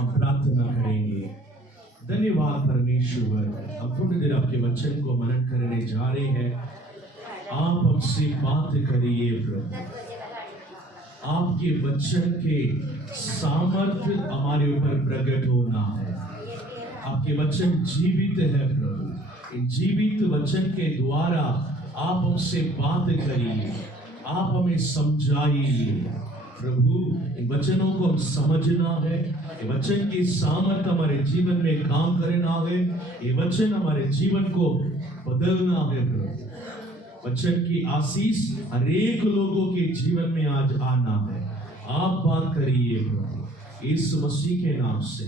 हम प्रार्थना करेंगे। धन्यवाद परमेश्वर, हम थोड़ी देर आपके वचन को मनन करने जा रहे हैं। आप हमसे बात करिए प्रभु, आपके वचन के सामर्थ्य हमारे ऊपर प्रकट होना है। आपके वचन जीवित है प्रभु, इन जीवित वचन के द्वारा आप हमसे बात करिए, आप हमें समझाइए प्रभु। इन वचनों को हम समझना है, ये वचन की सामर्थ्य हमारे जीवन में काम करना है, ये वचन हमारे जीवन को बदलना है प्रभु। वचन की आशीष हरेक लोगों के जीवन में आज आना है। आप बात करिए प्रभु, यीशु मसीह के नाम से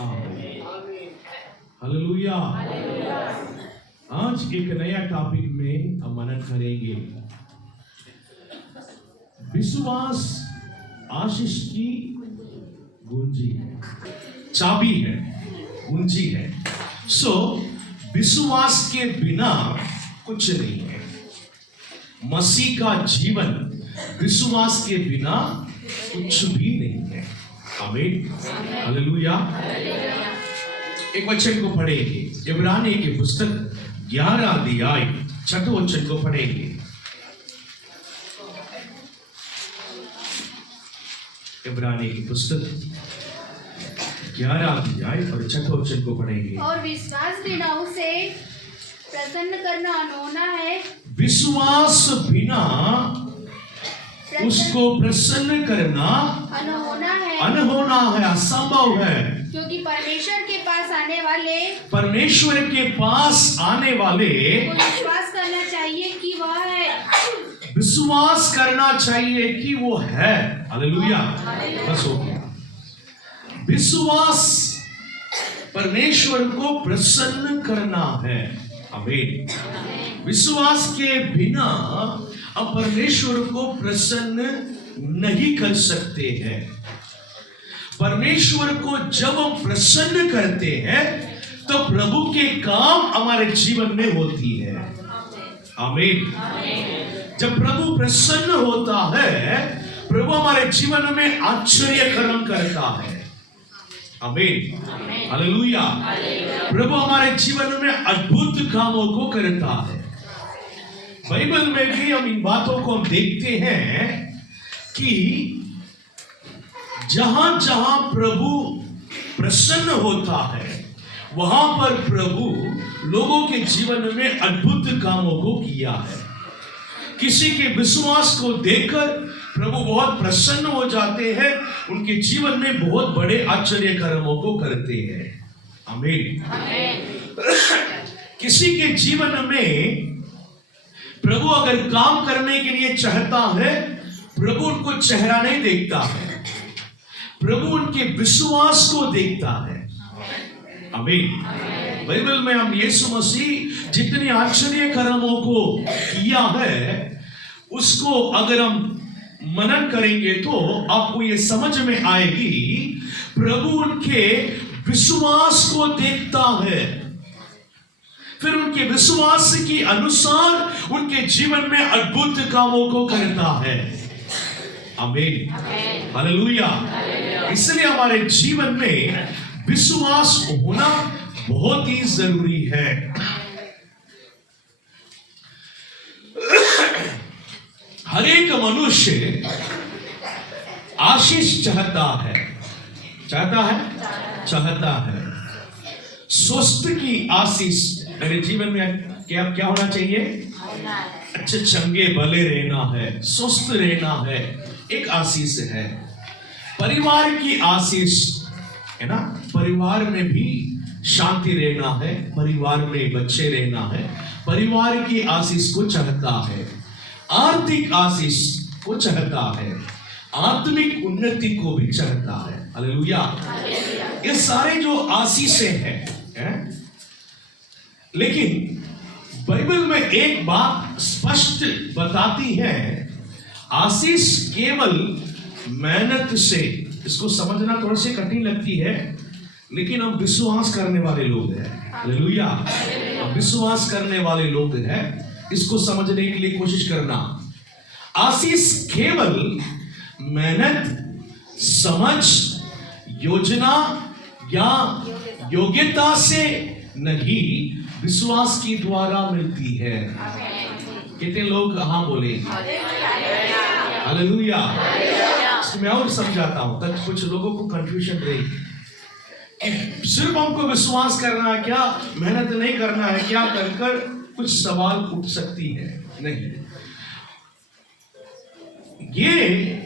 आमीन। हालेलुया। आज एक नया टॉपिक में हम मनन करेंगे। विश्वास आशीष की कुंजी है, चाबी है, कुंजी है। विश्वास के बिना कुछ नहीं है। मसीह का जीवन विश्वास के बिना कुछ भी नहीं है। आमीन, हालेलुया। एक वचन को पढ़ेंगे, इब्रानी की पुस्तक 11 अध्याय 6 वचन को पढ़ेंगे। इब्रानी की पुस्तक 11 अध्याय और 6 वचन को पढ़ेंगे। और विश्वास बिना उसे प्रसन्न करना अनहोना है। विश्वास बिना उसको प्रसन्न करना अनहोना है, असंभव है। क्योंकि परमेश्वर के पास आने वाले को विश्वास करना चाहिए कि वह है। विश्वास करना चाहिए कि वो है। हालेलुया। बस हो गया। विश्वास परमेश्वर को प्रसन्न करना है। आमीन। विश्वास के बिना हम परमेश्वर को प्रसन्न नहीं कर सकते हैं। परमेश्वर को जब हम प्रसन्न करते हैं तो प्रभु के काम हमारे जीवन में होती है। आमीन। जब प्रभु प्रसन्न होता है, प्रभु हमारे जीवन में आश्चर्य कर्म करता है। आमीन, हालेलुया। प्रभु हमारे जीवन में अद्भुत कामों को करता है। बाइबल में भी हम इन बातों को हम देखते हैं कि जहां जहां प्रभु प्रसन्न होता है, वहां पर प्रभु लोगों के जीवन में अद्भुत कामों को किया है। किसी के विश्वास को देखकर प्रभु बहुत प्रसन्न हो जाते हैं, उनके जीवन में बहुत बड़े आश्चर्य कर्मों को करते हैं। आमीन। किसी के जीवन में प्रभु अगर काम करने के लिए चाहता है, प्रभु उनको चेहरा नहीं देखता है, प्रभु उनके विश्वास को देखता है। आमीन। बाइबल में हम यीशु मसीह जितने आश्चर्य कर्मों को किया है, उसको अगर हम मनन करेंगे तो आपको ये समझ में आएगी, प्रभु उनके विश्वास को देखता है, फिर उनके विश्वास के अनुसार उनके जीवन में अद्भुत कामों को करता है। आमीन, हालेलुया। इसलिए हमारे जीवन में विश्वास होना बहुत ही जरूरी है। हर एक मनुष्य आशीष चाहता है, चाहता है। स्वस्थ की आशीष मेरे जीवन में क्या होना चाहिए? अच्छे चंगे भले रहना है, स्वस्थ रहना है, एक आशीष है। परिवार की आशीष है ना, परिवार में भी शांति रहना है, परिवार में बच्चे रहना है, परिवार की आशीष को चाहता है। आर्थिक आशीष को चाहता है, आत्मिक उन्नति को भी चाहता है। हालेलुया। ये सारे जो आशीषें हैं, लेकिन बाइबल में एक बात स्पष्ट बताती है, आशीष केवल मेहनत से, इसको समझना थोड़ा सी कठिन लगती है, लेकिन हम विश्वास करने वाले लोग हैं। हालेलुया। हम विश्वास करने वाले लोग हैं, इसको समझने के लिए कोशिश करना। आशीष केवल मेहनत, समझ योजना या योग्यता से नहीं, विश्वास के द्वारा मिलती है। कितने लोग हाँ बोले? हालेलुया। मैं और समझाता हूं, तक कुछ लोगों को कंफ्यूजन रही। सिर्फ हमको विश्वास करना है क्या, मेहनत नहीं करना है क्या, कर कुछ सवाल उठ सकती है। नहीं, ये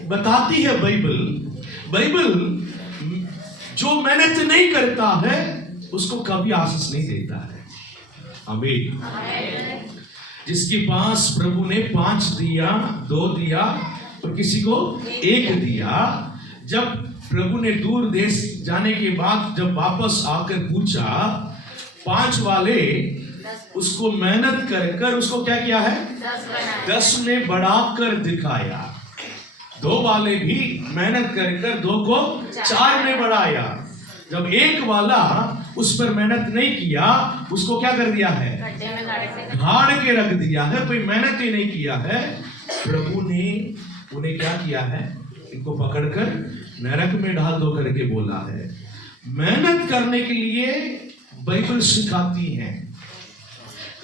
बताती है बाइबल जो मेहनत नहीं करता है उसको कभी आशीष नहीं देता है। आमीन। जिसके पास प्रभु ने 5 दिया, 2 दिया और किसी को 1 दिया, जब प्रभु ने दूर देश जाने के बाद जब वापस आकर पूछा, 5 वाले उसको मेहनत कर उसको क्या किया है? 10 में बढ़ाकर दिखाया। 2 वाले भी मेहनत कर 2 को 4 में बढ़ाया। जब 1 वाला उस पर मेहनत नहीं किया, उसको क्या कर दिया है? गाड़ के रख दिया है। कोई मेहनत ही नहीं किया है। प्रभु ने उन्हें क्या किया है? इनको पकड़कर नरक में डाल दो करके बोला है। मेहनत करने के लिए बाइबल सिखाती है,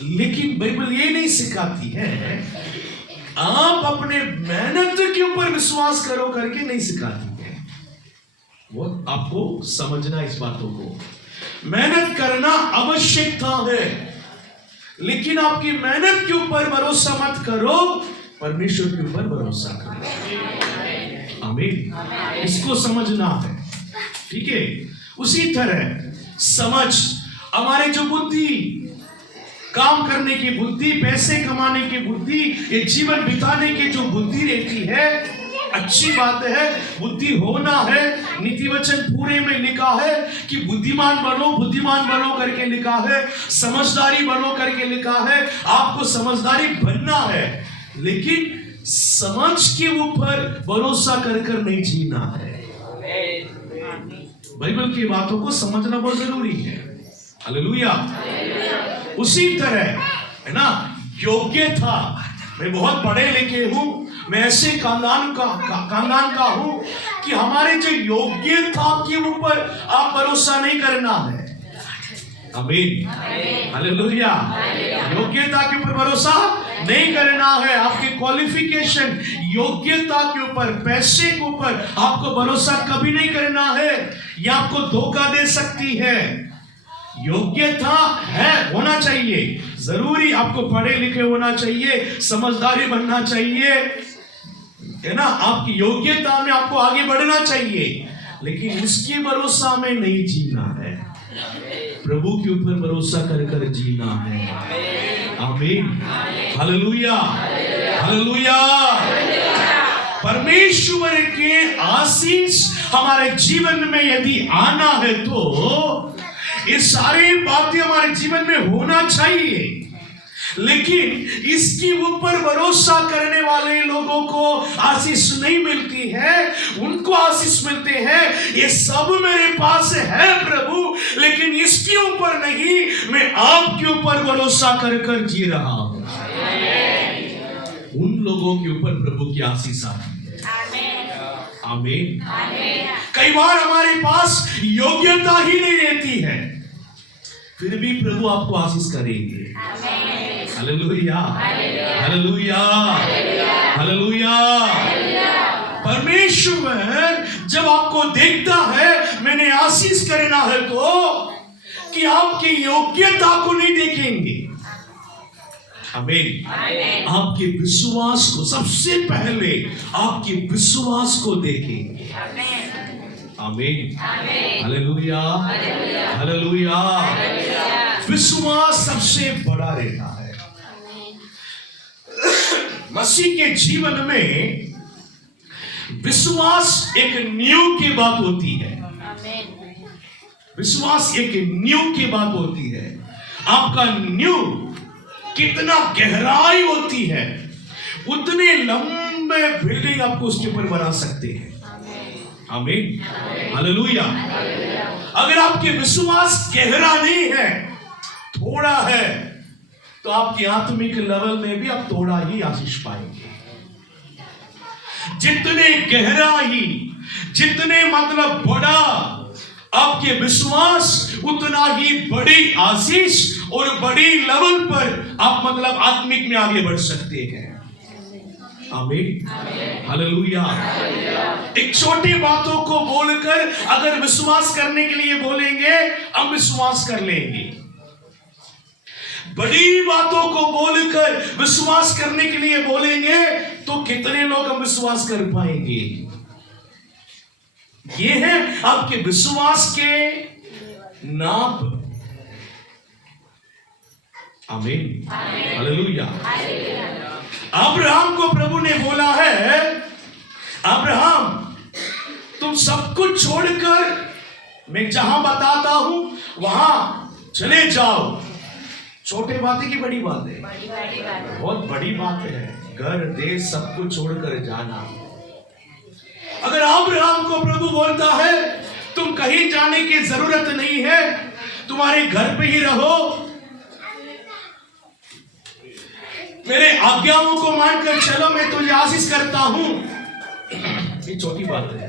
लेकिन बाइबल ये नहीं सिखाती है आप अपने मेहनत के ऊपर विश्वास करो करके नहीं सिखाती है। वो आपको समझना इस बातों को। मेहनत करना आवश्यकता है, लेकिन आपकी मेहनत के ऊपर भरोसा मत करो, परमेश्वर के ऊपर भरोसा करो। आमीन। इसको समझना है, ठीक है। उसी तरह समझ, हमारे जो बुद्धि, काम करने की बुद्धि, पैसे कमाने की बुद्धि, ये जीवन बिताने की जो बुद्धि रहती है, अच्छी बात है, बुद्धि होना है। नीति वचन पूरे में लिखा है कि बुद्धिमान बनो करके लिखा है, समझदारी बनो करके लिखा है। आपको समझदारी बनना है, लेकिन समझ के ऊपर भरोसा कर नहीं जीना है। बाइबल की बातों को समझना बहुत जरूरी है। हालेलुया। उसी तरह है ना, योग्यता। मैं बहुत पढ़े लिखे हूं, मैं ऐसे खानदान का हूं कि हमारे जो योग्यता के ऊपर आप भरोसा नहीं करना है। आमीन। हालेलुया। योग्यता के ऊपर भरोसा नहीं करना है। आपके क्वालिफिकेशन, योग्यता के ऊपर, पैसे के ऊपर आपको भरोसा कभी नहीं करना है। यह आपको धोखा दे सकती है। योग्यता है, होना चाहिए, जरूरी आपको पढ़े लिखे होना चाहिए, समझदारी बनना चाहिए, है ना। आपकी योग्यता में आपको आगे बढ़ना चाहिए, लेकिन इसकी भरोसा में नहीं जीना है। प्रभु के ऊपर भरोसा कर जीना है। आमीन। हालेलुया। हालेलुया। परमेश्वर के आशीष हमारे जीवन में यदि आना है तो ये सारी बातें हमारे जीवन में होना चाहिए, लेकिन इसके ऊपर भरोसा करने वाले लोगों को आशीष नहीं मिलती है। उनको आशीष मिलते हैं, ये सब मेरे पास है प्रभु, लेकिन इसके ऊपर नहीं, मैं आपके ऊपर भरोसा कर जी रहा हूं। उन लोगों के ऊपर प्रभु की आशीष आती है। आमीन। कई बार हमारे पास योग्यता ही नहीं रहती है, फिर भी प्रभु आपको आशीष करेंगे। हालेलुया। हालेलुया। हालेलुया। परमेश्वर जब आपको देखता है, मैंने आशीष करना है, तो कि आपकी योग्यता को नहीं देखेंगे। आमीन। आपके विश्वास को, सबसे पहले आपके विश्वास को देखेंगे। आमीन। हालेलुया। हालेलुया। विश्वास सबसे बड़ा रहता है। मसीह के जीवन में विश्वास एक नींव की बात होती है। विश्वास एक नींव की बात होती है। आपका नींव कितना गहराई होती है, उतने लंबे बिल्डिंग आपको उसके ऊपर बना सकते हैं। आमीन। हालेलुया। अगर आपके विश्वास गहरा नहीं है, थोड़ा है, तो आपके आत्मिक लेवल में भी आप थोड़ा ही आशीष पाएंगे। जितने गहरा ही, जितने मतलब बड़ा आपके विश्वास उतना ही बड़ी आशीष और बड़ी लेवल पर आप मतलब आत्मिक में आगे बढ़ सकते हैं। आमीन, हालेलुया। एक छोटी बातों को बोलकर अगर विश्वास करने के लिए बोलेंगे, हम विश्वास कर लेंगे। बड़ी बातों को बोलकर विश्वास करने के लिए बोलेंगे तो कितने लोग हम विश्वास कर पाएंगे? ये है आपके विश्वास के नाप। आमीन, हालेलुया। अब्राहम को प्रभु ने बोला है, अब्राहम तुम सब कुछ छोड़कर मैं जहां बताता हूं वहां चले जाओ। छोटे बात है कि बड़ी बात है? बहुत बड़ी बात है। घर देश सब कुछ छोड़कर जाना। अगर अब्राहम को प्रभु बोलता है तुम कहीं जाने की जरूरत नहीं है, तुम्हारे घर पे ही रहो, मेरे आज्ञाओं को मानकर चलो, मैं तुझे आशीष करता हूं, ये छोटी बात है।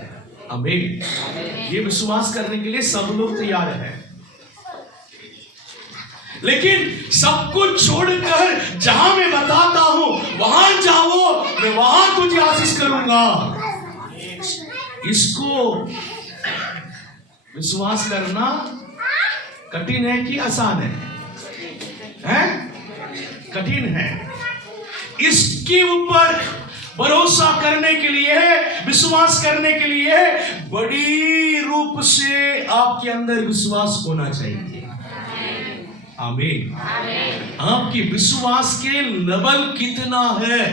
आमीन। ये विश्वास करने के लिए सब लोग तैयार हैं, लेकिन सब कुछ छोड़कर जहां मैं बताता हूं वहां जाओ, मैं वहां तुझे आशीष करूंगा। इसको विश्वास करना कठिन है कि आसान है? कठिन है। इसके ऊपर भरोसा करने के लिए, विश्वास करने के लिए बड़ी रूप से आपके अंदर विश्वास होना चाहिए। आमीन। आपकी विश्वास के लेवल कितना है,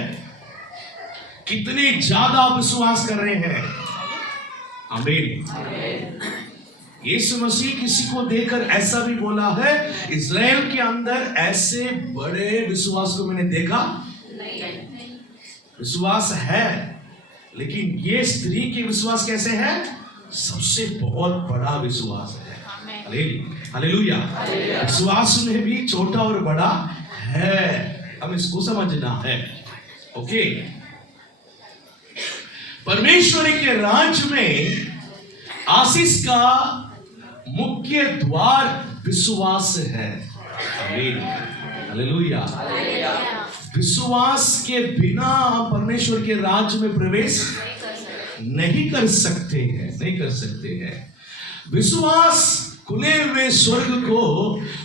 कितने ज्यादा विश्वास कर रहे हैं? आमीन। यीशु मसीह किसी को देखकर ऐसा भी बोला है, इज़राइल के अंदर ऐसे बड़े विश्वास को मैंने देखा विश्वास है, लेकिन ये स्त्री के विश्वास कैसे है? सबसे बहुत बड़ा विश्वास है। हालेलुया। विश्वास में भी छोटा और बड़ा है, हमें इसको समझना है। ओके, परमेश्वर के राज्य में आशीष का मुख्य द्वार विश्वास है। हालेलुया। विश्वास के बिना हम परमेश्वर के राज्य में प्रवेश नहीं कर सकते हैं। विश्वास खुले हुए स्वर्ग को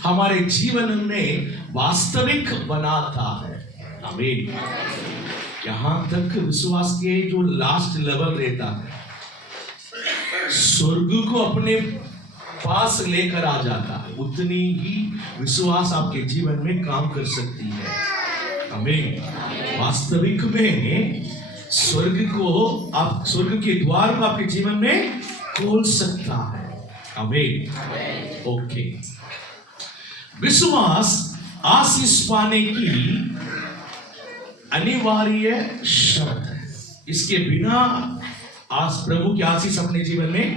हमारे जीवन में वास्तविक बनाता है। आमीन। यहां तक विश्वास के जो लास्ट लेवल रहता है, स्वर्ग को अपने पास लेकर आ जाता है, उतनी ही विश्वास आपके जीवन में काम कर सकती है। आमीन। वास्तविक में स्वर्ग के द्वार को आपके जीवन में खोल सकता है। आमीन। ओके, विश्वास आशीष पाने की अनिवार्य शर्त है। इसके बिना आज प्रभु की आशीष अपने जीवन में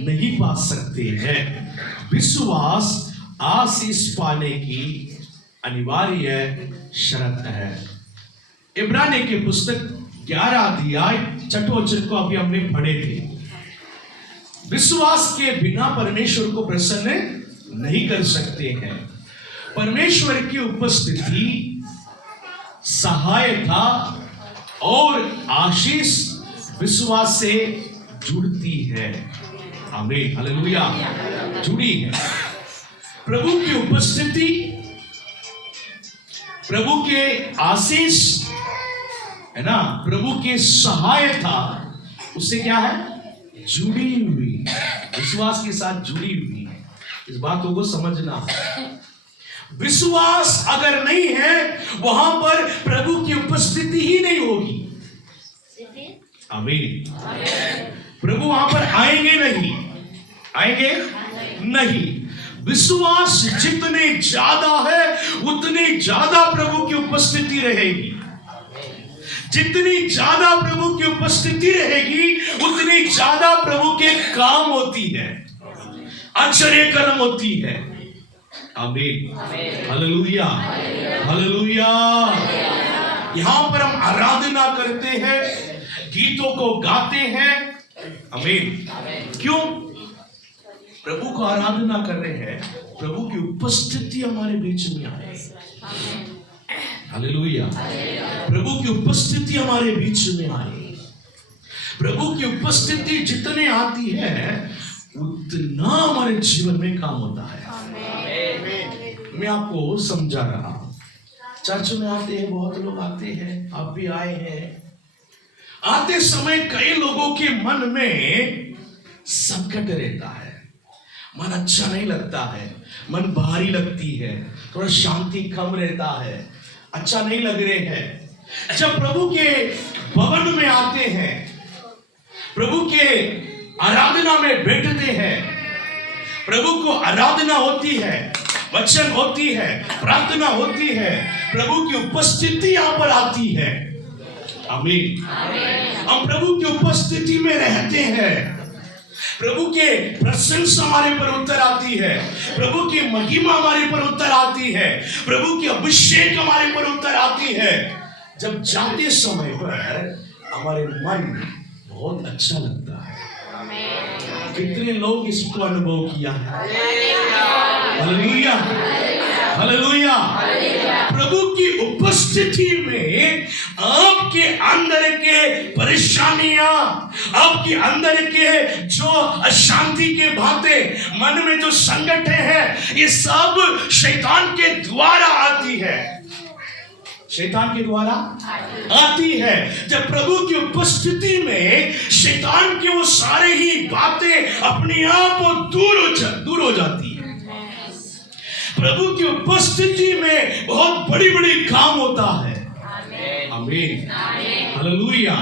नहीं पा सकते हैं। विश्वास आशीष पाने की अनिवार्य शर्त है। इब्रानी की पुस्तक 11 अध्याय 6 वचन को अभी हमने पढ़े थे। विश्वास के बिना परमेश्वर को प्रसन्न नहीं कर सकते हैं। परमेश्वर की उपस्थिति, सहायता और आशीष विश्वास से जुड़ती है। आमीन, हालेलुया। जुड़ी है। प्रभु की उपस्थिति, प्रभु के आशीष है ना, प्रभु की सहायता उससे क्या है? जुड़ी हुई, विश्वास के साथ जुड़ी हुई है। इस बातों को समझना है। विश्वास अगर नहीं है, वहां पर प्रभु की उपस्थिति ही नहीं होगी। आमीन। प्रभु वहां पर आएंगे नहीं। विश्वास जितने ज्यादा है उतनी ज्यादा प्रभु की उपस्थिति रहेगी। जितनी ज्यादा प्रभु की उपस्थिति रहेगी उतनी ज्यादा प्रभु के काम होती है, आश्चर्य कर्म होती है। आमीन, हालेलुया, हालेलुया। यहां पर हम आराधना करते हैं, गीतों को गाते हैं। आमीन। क्यों? प्रभु को आराधना कर रहे हैं, प्रभु की उपस्थिति हमारे बीच में आए। हालेलुया। प्रभु की उपस्थिति हमारे बीच में आए। प्रभु की उपस्थिति जितने आती है उतना हमारे जीवन में काम होता है। मैं आपको समझा रहा, चर्च में आते हैं, बहुत लोग आते हैं, आप भी आए हैं। आते समय कई लोगों के मन में संकट रहता है, मन अच्छा नहीं लगता है, मन भारी लगती है, थोड़ा शांति कम रहता है, अच्छा नहीं लग रहे हैं। जब प्रभु के भवन में आते हैं, प्रभु के आराधना में बैठते हैं, प्रभु को आराधना होती है, वचन होती है, प्रार्थना होती है, प्रभु की उपस्थिति यहां पर आती है। आमीन। हम प्रभु की उपस्थिति में रहते हैं, प्रभु के प्रशंसा हमारे पर उतर आती है, प्रभु की महिमा हमारे पर उतर आती है, प्रभु की अभिषेक हमारे पर उतर आती है। जब जाते समय पर हमारे मन बहुत अच्छा लगता है। कितने लोग इसको अनुभव किया है? Hallelujah, hallelujah. प्रभु की उपस्थिति में आपके अंदर के परेशानियां, आपके अंदर के जो अशांति के बातें, मन में जो संकट है, ये सब शैतान के द्वारा आती है, शैतान के द्वारा आती है। जब प्रभु की उपस्थिति में शैतान की वो सारे ही बातें अपने आप दूर हो जाती है। प्रभु की उपस्थिति में बहुत बड़ी बड़ी काम होता है। आमीन, हालेलुया।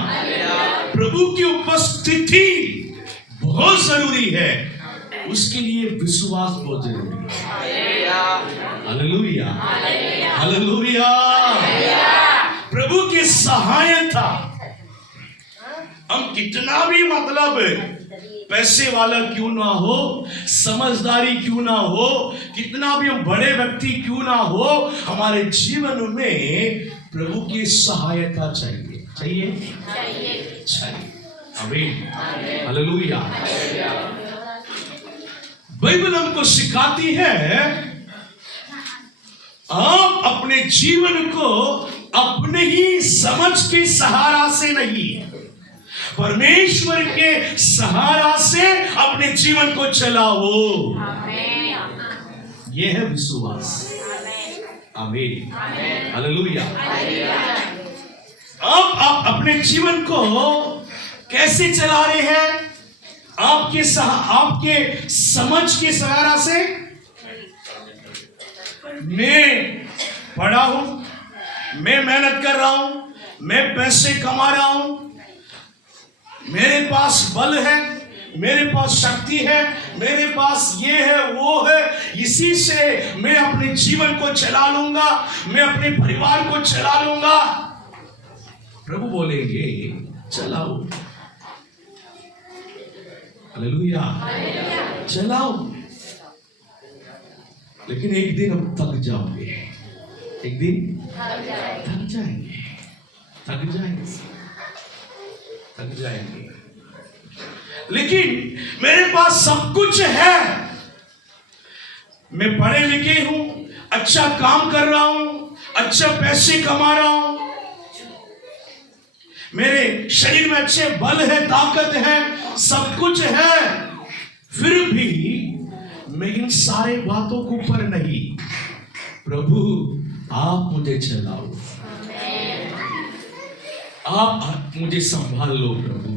प्रभु की उपस्थिति बहुत जरूरी है, उसके लिए विश्वास बहुत जरूरी है। Hallelujah, hallelujah. प्रभु की सहायता, हम कितना भी मतलब पैसे वाला क्यों ना हो, समझदारी क्यों ना हो, कितना भी हम बड़े व्यक्ति क्यों ना हो, हमारे जीवन में प्रभु की सहायता चाहिए, चाहिए। आमीन, हालेलुया। बाइबल हमको सिखाती है, आप अपने जीवन को अपने ही समझ के सहारा से नहीं, परमेश्वर के सहारा से अपने जीवन को चलाओ। यह है विश्वास। आमीन, हालेलुया। अब आप अपने जीवन को कैसे चला रहे हैं? आपके समझ के सहारा से। मैं पढ़ा हूं, मैं मेहनत कर रहा हूं, मैं पैसे कमा रहा हूं, मेरे पास बल है, मेरे पास शक्ति है, मेरे पास ये है वो है, इसी से मैं अपने जीवन को चला लूंगा, मैं अपने परिवार को चला लूंगा। प्रभु बोलेंगे चलाओ, हालेलुया, चलाओ। लेकिन एक दिन हम थक जाओगे, एक दिन थक जाएंगे। लेकिन मेरे पास सब कुछ है, मैं पढ़े लिखे हूं, अच्छा काम कर रहा हूं, अच्छा पैसे कमा रहा हूं, मेरे शरीर में अच्छे बल है, ताकत है, सब कुछ है, फिर भी मैं इन सारे बातों को ऊपर नहीं। प्रभु आप मुझे चलाओ, आप मुझे संभाल लो, प्रभु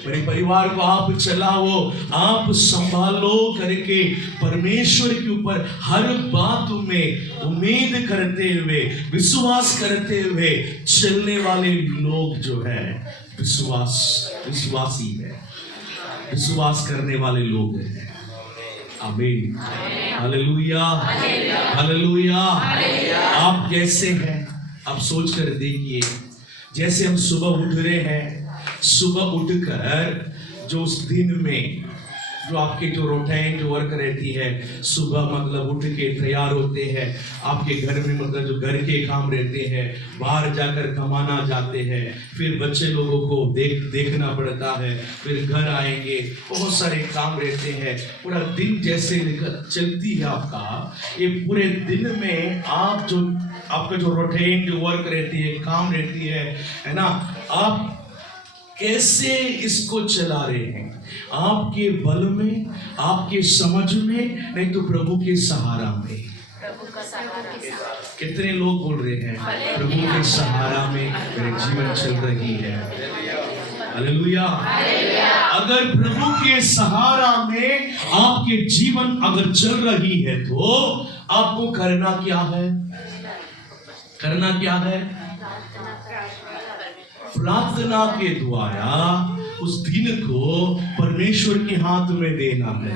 मेरे परिवार को आप चलाओ, आप संभालो करके परमेश्वर के ऊपर हर बात में उम्मीद करते हुए, विश्वास करते हुए चलने वाले लोग जो है विश्वासी है, विश्वास करने वाले लोग हैं। आमीन, हालेलुया, हालेलुया। आप कैसे हैं? आप सोच कर देखिए, जैसे हम सुबह उठ रहे हैं, सुबह उठकर जो उस दिन में जो आपके जो रूटीन जो वर्क रहती है, सुबह मतलब उठ के तैयार होते हैं, आपके घर में मतलब जो घर के काम रहते हैं, बाहर जाकर कमाना जाते हैं, फिर बच्चे लोगों को देखना पड़ता है, फिर घर आएंगे, बहुत सारे काम रहते हैं, पूरा दिन जैसे चलती है आपका, ये पूरे दिन में आप जो आपका जो रूटीन जो वर्क रहती है, काम रहती है ना, आप कैसे इसको चला रहे हैं? आपके बल में, आपके समझ में, नहीं तो प्रभु के सहारा में। कितने लोग बोल रहे हैं प्रभु के सहारा में मेरे जीवन चल रही है? हालेलुया। अगर प्रभु के सहारा में आपके जीवन अगर चल रही है तो आपको करना क्या है? करना क्या है? प्रार्थना के द्वारा उस दिन को परमेश्वर के हाथ में देना है।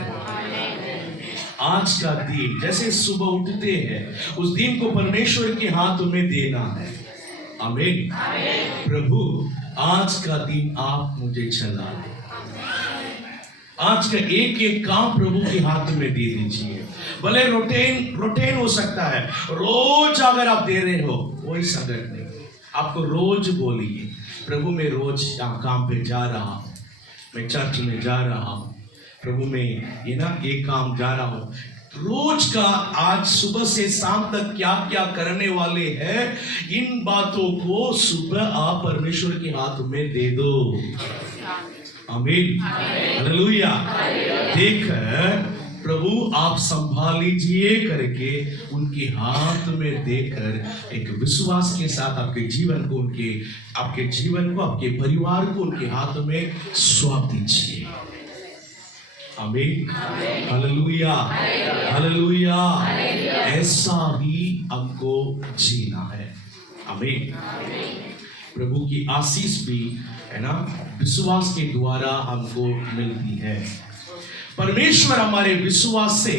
आज का दिन जैसे सुबह उठते हैं, उस दिन को परमेश्वर के हाथ में देना है। आमीन। प्रभु आज का दिन आप मुझे चला दे। आज का एक एक काम प्रभु के हाथ में दे दीजिए। भले रूटीन हो सकता है, रोज अगर आप दे रहे हो कोई संकट नहीं, आपको रोज बोलिए प्रभु मैं रोज काम पे जा रहा हूँ, मैं चर्च में जा रहा हूँ, प्रभु मैं ये काम जा रहा हूँ। रोज का आज सुबह से शाम तक क्या क्या करने वाले हैं, इन बातों को सुबह आप परमेश्वर के हाथ में दे दो। आमीन। हालेलुया। देकर प्रभु आप संभाल लीजिए करके उनके हाथ में देकर एक विश्वास के साथ आपके जीवन को आपके परिवार को उनके हाथ में सौंप दीजिए। आमीन। हालेलुया। हालेलुया। ऐसा ही हमको जीना है। आमीन। प्रभु की आशीष भी है ना विश्वास के द्वारा हमको मिलती है। परमेश्वर हमारे विश्वास से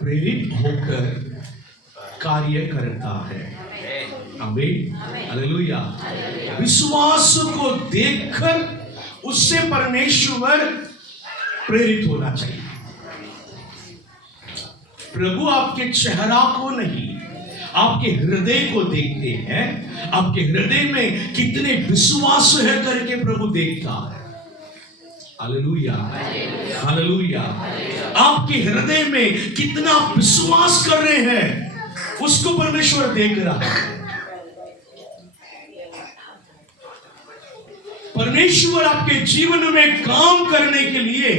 प्रेरित होकर कार्य करता है। आमीन। हालेलुया। विश्वास को देखकर उससे परमेश्वर प्रेरित होना चाहिए। प्रभु आपके चेहरा को नहीं, आपके हृदय को देखते हैं। आपके हृदय में कितने विश्वास है करके प्रभु देखता है। हालेलुया। हालेलुया। आपके हृदय में कितना विश्वास कर रहे हैं उसको परमेश्वर देख रहा है। परमेश्वर आपके जीवन में काम करने के लिए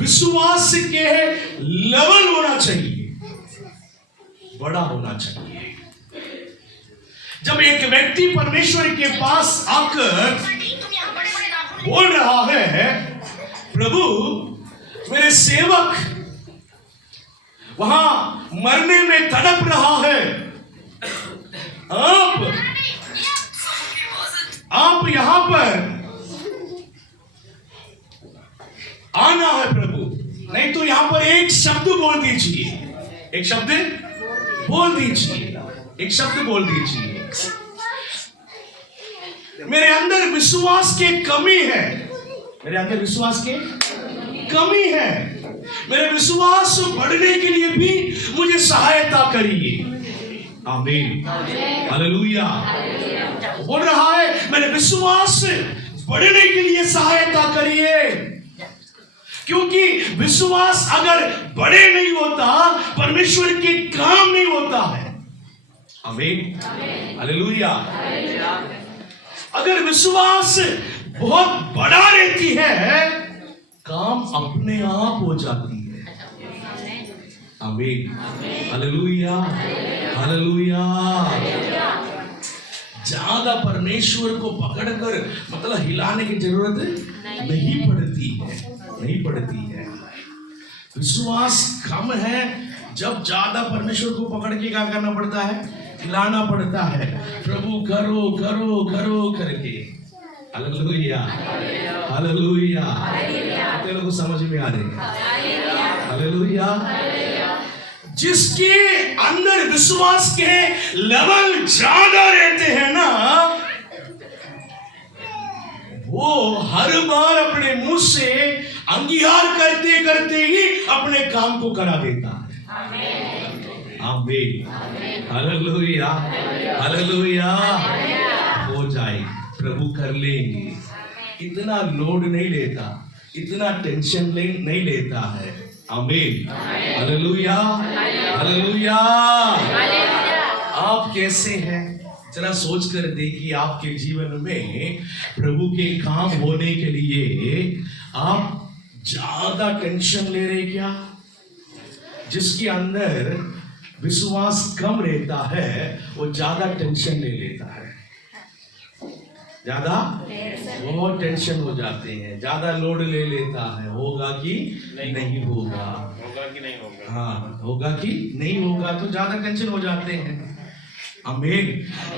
विश्वास के लेवल होना चाहिए, बड़ा होना चाहिए। जब एक व्यक्ति परमेश्वर के पास आकर बोल रहा है प्रभु मेरे सेवक वहां मरने में तड़प रहा है, आप यहां पर आना है प्रभु, नहीं तो यहां पर एक शब्द बोल दीजिए, एक शब्द बोल दीजिए, एक शब्द बोल दीजिए। मेरे अंदर विश्वास की कमी है, मेरे अंदर विश्वास की कमी है, मेरे विश्वास बढ़ने के लिए भी मुझे सहायता करिए। आमीन। हालेलुया। बोल रहा है मेरे विश्वास बढ़ने के लिए सहायता करिए, क्योंकि विश्वास अगर बड़े नहीं होता परमेश्वर के काम नहीं होता है। आमीन। हालेलुया। अगर विश्वास बहुत बड़ा रहती है काम अपने आप हो जाती है। आमीन। हालेलुया। हालेलुया। ज्यादा परमेश्वर को पकड़कर मतलब हिलाने की जरूरत नहीं पड़ती है, नहीं पड़ती है। विश्वास कम है जब ज्यादा परमेश्वर को पकड़ के क्या करना पड़ता है, हिलाना पड़ता है, प्रभु करो करो करो करके। हालेलुया। हालेलुया। आप लोगों को समझ में आ रहे हैं? हालेलुया। जिसके अंदर विश्वास के लेवल ज्यादा रहते हैं ना, वो हर बार अपने मुंह से अंगीकार करते करते ही अपने काम को करा देता है। आमीन, हालेलुया, हालेलुया। हो जाए, प्रभु कर लेंगे। इतना लोड नहीं लेता, इतना टेंशन नहीं लेता है। आमीन, हालेलुया, हालेलुया। आप कैसे हैं जरा सोच कर देखिए। आपके जीवन में प्रभु के काम होने के लिए आप ज्यादा टेंशन ले रहे क्या? जिसके अंदर विश्वास कम रहता है वो ज्यादा टेंशन ले लेता है, ज्यादा बहुत टेंशन हो जाते हैं, ज्यादा लोड ले लेता है। होगा कि नहीं होगा, होगा कि नहीं होगा, हाँ होगा कि नहीं होगा, तो ज्यादा टेंशन हो जाते हैं। आमीन।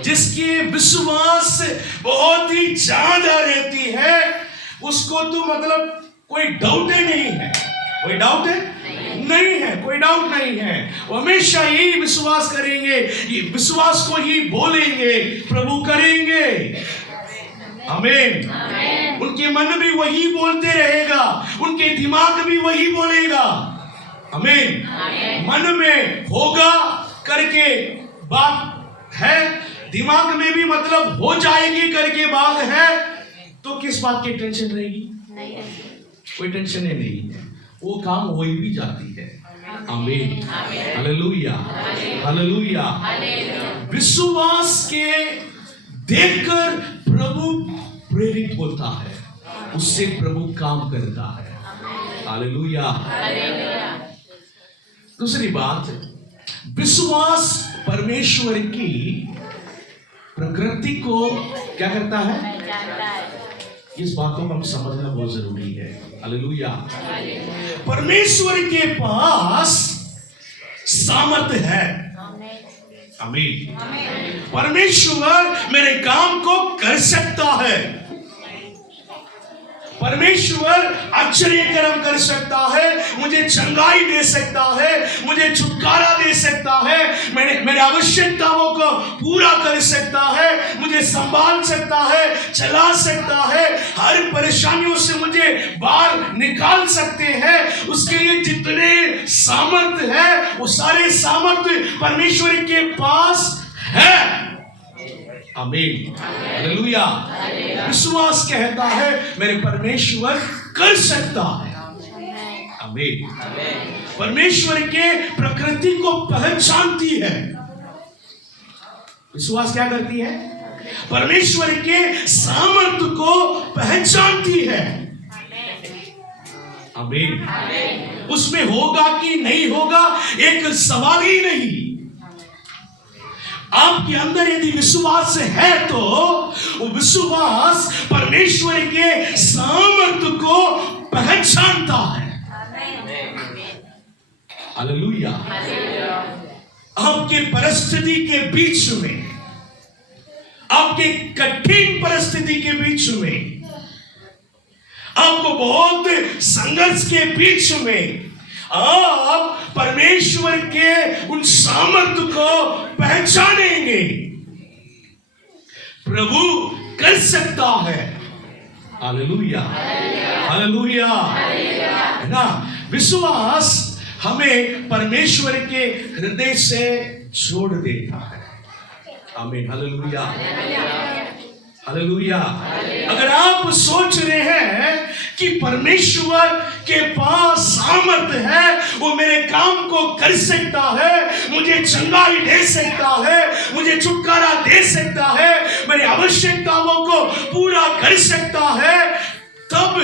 जिसकी विश्वास बहुत ही ज्यादा रहती है उसको तो मतलब कोई डाउट ही नहीं है। कोई डाउट है? नहीं है, कोई डाउट नहीं है। वो हमेशा ही विश्वास करेंगे, ये विश्वास को ही बोलेंगे, प्रभु करेंगे। आमीन। उनके मन भी वही बोलते रहेगा, उनके दिमाग भी वही बोलेगा। आमीन। मन में होगा करके बात है, दिमाग में भी मतलब हो जाएगी करके बात है, तो किस बात की टेंशन रहेगी? कोई टेंशन ही नहीं है, वो काम हो भी जाती है। आमीन, हालेलुया, हालेलुया। विश्वास के देखकर प्रभु प्रेरित होता है, उससे प्रभु काम करता है। हालेलुया। दूसरी बात, विश्वास परमेश्वर की प्रकृति को क्या करता है? इस बातों को हम समझना बहुत जरूरी है। हालेलुया। परमेश्वर के पास सामर्थ्य है। आमीन। परमेश्वर मेरे काम को कर सकता है। परमेश्वर आश्चर्य कर्म कर सकता है, मुझे चंगाई दे सकता है, मुझे छुटकारा दे सकता है, मेरे आवश्यकताओं को पूरा कर सकता है, मुझे संभाल सकता है, चला सकता है, हर परेशानियों से मुझे बाहर निकाल सकते हैं। उसके लिए जितने सामर्थ्य है वो सारे सामर्थ्य परमेश्वर के पास है। आमीन, हालेलुया। विश्वास कहता है मेरे परमेश्वर कर सकता है। आमीन। परमेश्वर के प्रकृति को पहचानती है। विश्वास क्या करती है? परमेश्वर के सामर्थ्य को पहचानती है। आमीन। उसमें होगा कि नहीं होगा एक सवाल ही नहीं। आपके अंदर यदि विश्वास है तो वो विश्वास परमेश्वर के सामर्थ्य को पहचानता है। हालेलुया। आपके परिस्थिति के बीच में, आपके कठिन परिस्थिति के बीच में, आपको बहुत संघर्ष के बीच में आप परमेश्वर के उन सामर्थ्य को पहचानेंगे। प्रभु कर सकता है। Hallelujah, hallelujah. है ना? विश्वास हमें परमेश्वर के हृदय से जोड़ देता है। आमीन, हालेलुया, हालेलुया। अगर आप सोच रहे हैं कि परमेश्वर के पास सामर्थ्य है, वो मेरे काम को कर सकता है, मुझे चंगाई दे सकता है, मुझे छुटकारा दे सकता है, मेरी आवश्यकताओं को पूरा कर सकता है, तब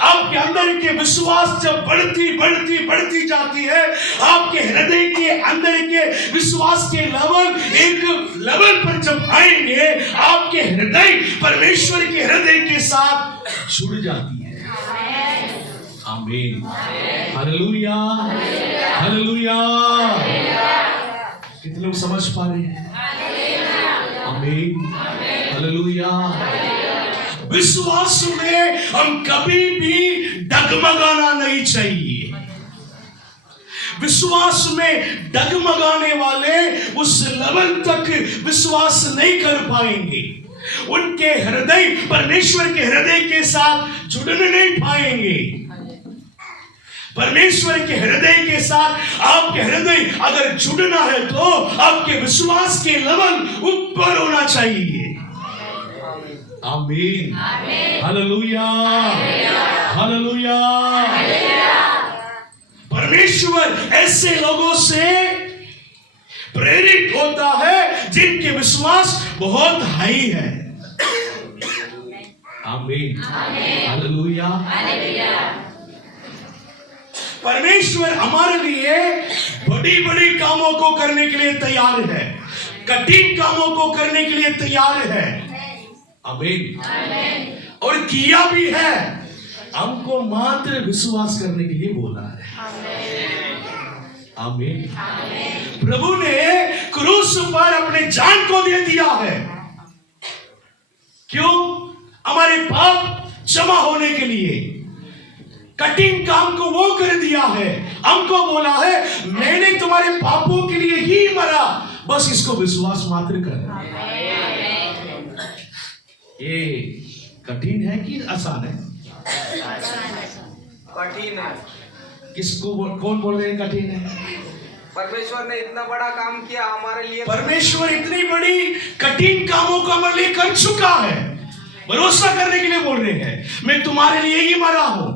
आपके अंदर के विश्वास जब बढ़ती बढ़ती बढ़ती जाती है, आपके हृदय के अंदर के विश्वास के लेवल एक लेवल पर जब आएंगे, आपके हृदय परमेश्वर के हृदय के साथ जुड़ जाती है। आमीन, हालेलुया, हालेलुया। कितने लोग समझ पा रहे हैं? आमीन, हालेलुया। विश्वास में हम कभी भी डगमगाना नहीं चाहिए। विश्वास में डगमगाने वाले उस लेवल तक विश्वास नहीं कर पाएंगे, उनके हृदय परमेश्वर के हृदय के साथ जुड़ने नहीं पाएंगे। परमेश्वर के हृदय के साथ आपके हृदय अगर जुड़ना है तो आपके विश्वास के लेवल ऊपर होना चाहिए। आमीन, हालेलुया, हालेलुया। परमेश्वर ऐसे लोगों से प्रेरित होता है जिनके विश्वास बहुत हाई है। आमीन, हालेलुया। परमेश्वर हमारे लिए बड़ी बड़ी कामों को करने के लिए तैयार है, कठिन कामों को करने के लिए तैयार है। आमीन। और किया भी है, हमको मात्र विश्वास करने के लिए बोला है। आमीन। प्रभु ने क्रूस पर अपने जान को दे दिया है। क्यों? हमारे पाप क्षमा होने के लिए। कठिन काम को वो कर दिया है, हमको बोला है मैंने तुम्हारे पापों के लिए ही मरा, बस इसको विश्वास मात्र कर। ये कठिन है कि आसान है? कठिन है। किसको कौन बोल रहे हैं कठिन है? परमेश्वर ने इतना बड़ा काम किया हमारे लिए। परमेश्वर इतनी बड़ी कठिन कामों को हमारे लिए कर चुका है, भरोसा करने के लिए बोल रहे हैं मैं तुम्हारे लिए ही मरा हूं।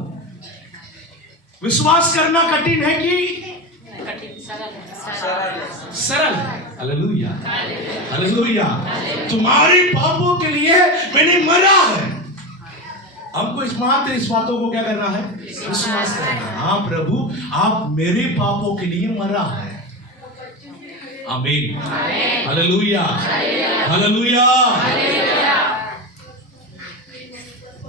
विश्वास करना कठिन है कि सरल? Hallelujah, hallelujah. तुम्हारे पापों के लिए मैंने मरा है, हमको इस बातों को क्या करना है? विश्वास करना। हाँ प्रभु, आप मेरे पापों के लिए मरा है। आमीन, हालेलुया, हालेलुया।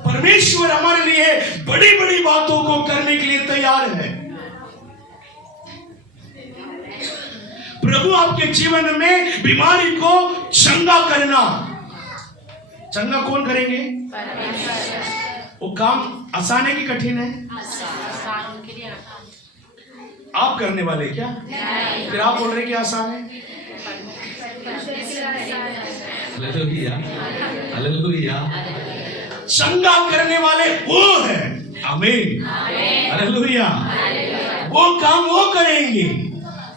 परमेश्वर हमारे लिए बड़ी बड़ी बातों को करने के लिए तैयार है। प्रभु आपके जीवन में बीमारी को चंगा करना। चंगा कौन करेंगे? वो काम आसान है कि कठिन है? आप करने वाले क्या? फिर आप बोल रहे कि आसान है? Hallelujah, hallelujah. चंगा करने वाले वो है। आमीन, हालेलुया। वो काम वो करेंगे।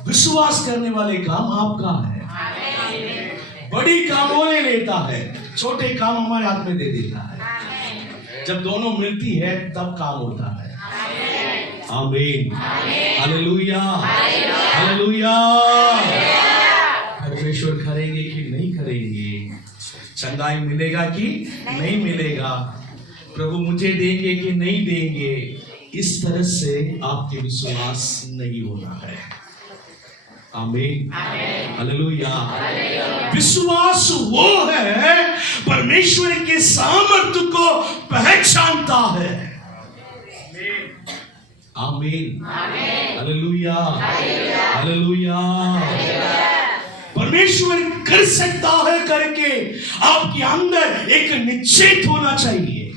विश्वास करने वाले काम आपका है। बड़ी काम वो ले लेता है, छोटे काम हमारे हाथ में दे देता है। जब दोनों मिलती है तब काम होता है। आमीन, हालेलुया, हालेलुया। परमेश्वर करेंगे कि नहीं करेंगे? चंगाई मिलेगा कि नहीं मिलेगा? प्रभु मुझे देंगे कि नहीं देंगे? इस तरह से आपके विश्वास नहीं होना है। आमीन, हालेलुया। विश्वास वो है परमेश्वर के सामर्थ्य को पहचानता है। आमीन, हालेलुया, हालेलुया। परमेश्वर कर सकता है करके आपके अंदर एक निश्चय होना चाहिए।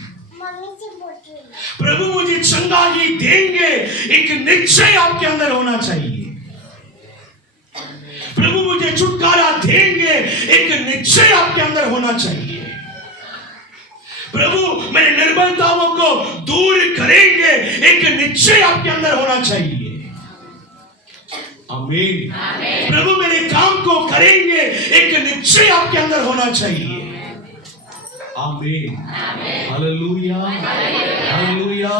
प्रभु मुझे चंगाई देंगे, एक निश्चय आपके अंदर होना चाहिए। प्रभु मुझे छुटकारा देंगे, एक निश्चय आपके अंदर होना चाहिए। प्रभु मेरे निर्बलताओं को दूर करेंगे, एक निश्चय आपके अंदर होना चाहिए। आमीन। प्रभु मेरे काम को करेंगे, एक निश्चय आपके अंदर होना चाहिए। आमीन, हालेलुया, हालेलुया।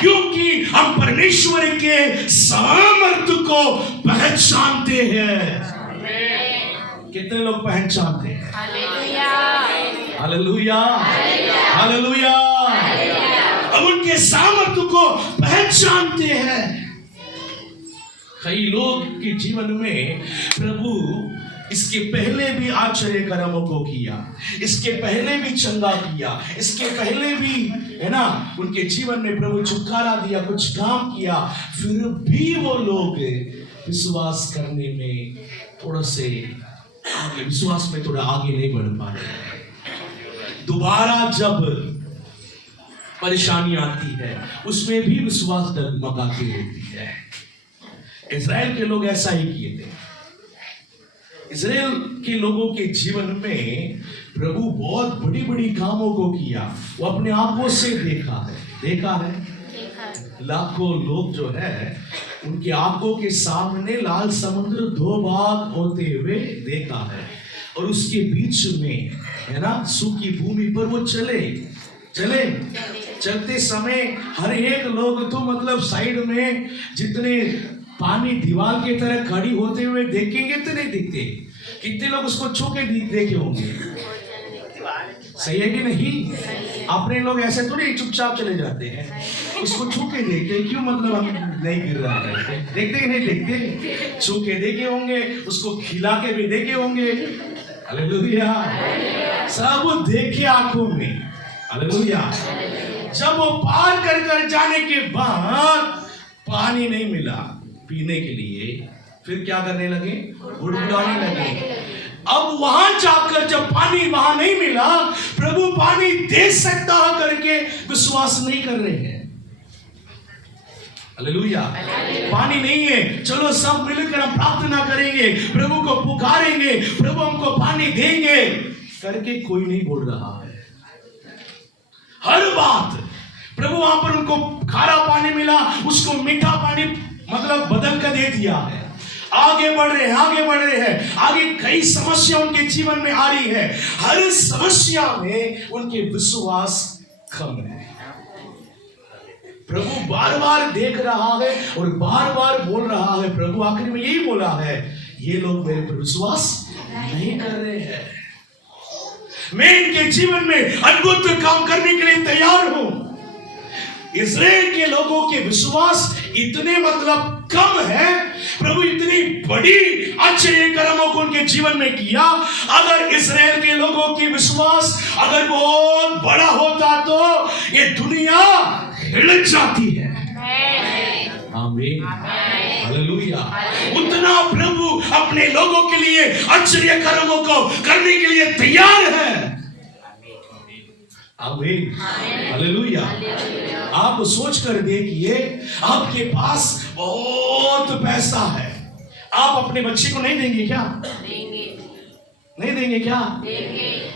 क्योंकि हम परमेश्वर के सामर्थ्य को पहचानते हैं। कितने लोग पहचानते हैं? Hallelujah, hallelujah. अब उनके सामर्थ्य को पहचानते हैं। कई लोग के जीवन में प्रभु इसके पहले भी आश्चर्य कर्मों को किया, इसके पहले भी चंगा किया, इसके पहले भी है ना उनके जीवन में प्रभु छुटकारा दिया, कुछ काम किया, फिर भी वो लोग विश्वास करने में थोड़ा से आगे, विश्वास में थोड़ा आगे नहीं बढ़ पा रहे। दोबारा जब परेशानी आती है उसमें भी विश्वास डगमगाती रहती है। इजराइल के लोग ऐसा ही किए थे। इजराइल के लोगों के जीवन में प्रभु बहुत बड़ी बड़ी कामों को किया, वो अपने आंखों से देखा है। लाखों लोग जो है उनकी आंखों के सामने लाल समुद्र दो भाग होते हुए देखा है, और उसके बीच में है ना सूखी भूमि पर वो चलते समय हर एक लोग तो मतलब साइड में जितने पानी दीवार की तरह खड़ी होते हुए देखेंगे तो नहीं दिखते, कितने लोग उसको छू के देखे होंगे। सही है कि नहीं? अपने लोग ऐसे थोड़ी चुपचाप चले जाते हैं, उसको छू के देखते, क्यों मतलब हम नहीं गिर रहा है, देखते कि नहीं देखते, छू के देखे होंगे, उसको खिला के भी देखे होंगे। हालेलुया, सब देखे आंखों में। हालेलुया। जब वो पार कर जाने के बाद पानी नहीं मिला पीने के लिए, फिर क्या करने लगे? गुड़गुड़ाने लगे। अब वहां जाकर जब पानी वहां नहीं मिला, प्रभु पानी दे सकता है करके विश्वास नहीं कर रहे हैं। हालेलुया। पानी नहीं है, चलो सब मिलकर हम प्रार्थना करेंगे, प्रभु को पुकारेंगे, प्रभु हमको पानी देंगे करके कोई नहीं बोल रहा है। हर बात प्रभु वहां पर उनको खारा पानी मिला, उसको मीठा पानी मतलब बदल कर दे दिया है। आगे बढ़ रहे हैं, आगे कई समस्या उनके जीवन में आ रही है, हर समस्या में उनके विश्वास कम है। प्रभु बार बार देख रहा है और बार बार बोल रहा है। प्रभु आखिर में यही बोला है, ये लोग मेरे पर विश्वास नहीं कर रहे हैं, मैं इनके जीवन में अद्भुत काम करने के लिए तैयार हूं। इस्राएल के लोगों के विश्वास इतने मतलब कम है, प्रभु इतनी बड़ी आश्चर्य कर्मों को उनके जीवन में किया। अगर इस्राएल के लोगों की विश्वास अगर बहुत बड़ा होता तो ये दुनिया हिल जाती है। आमीन, हालेलुया। उतना प्रभु अपने लोगों के लिए आश्चर्य कर्मों को करने के लिए तैयार है। आमीन, हालेलुया। आप सोच कर देखिए, आपके पास बहुत पैसा है, आप अपने बच्चे को नहीं देंगे क्या? नहीं देंगे क्या?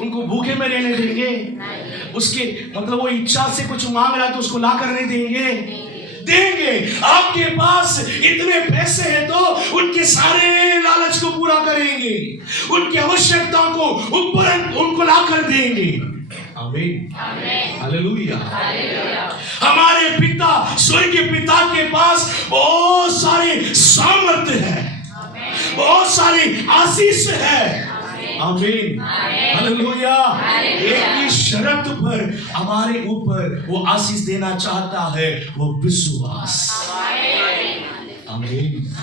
उनको भूखे में रहने देंगे? उसके मतलब वो इच्छा से कुछ मांग रहा है तो उसको ला कर नहीं देंगे? आपके पास इतने पैसे हैं तो उनके सारे लालच को पूरा करेंगे, उनकी आवश्यकता को ऊपर उनको ला कर देंगे। आमीन, हालेलुया। हमारे पिता, स्वर्गीय पिता के पास बहुत सारे सामर्थ्य है, बहुत सारी आशीष है। आमीन, हालेलुया। एक ही शर्त पर हमारे ऊपर वो आशीष देना चाहता है, वो विश्वास। आमीन,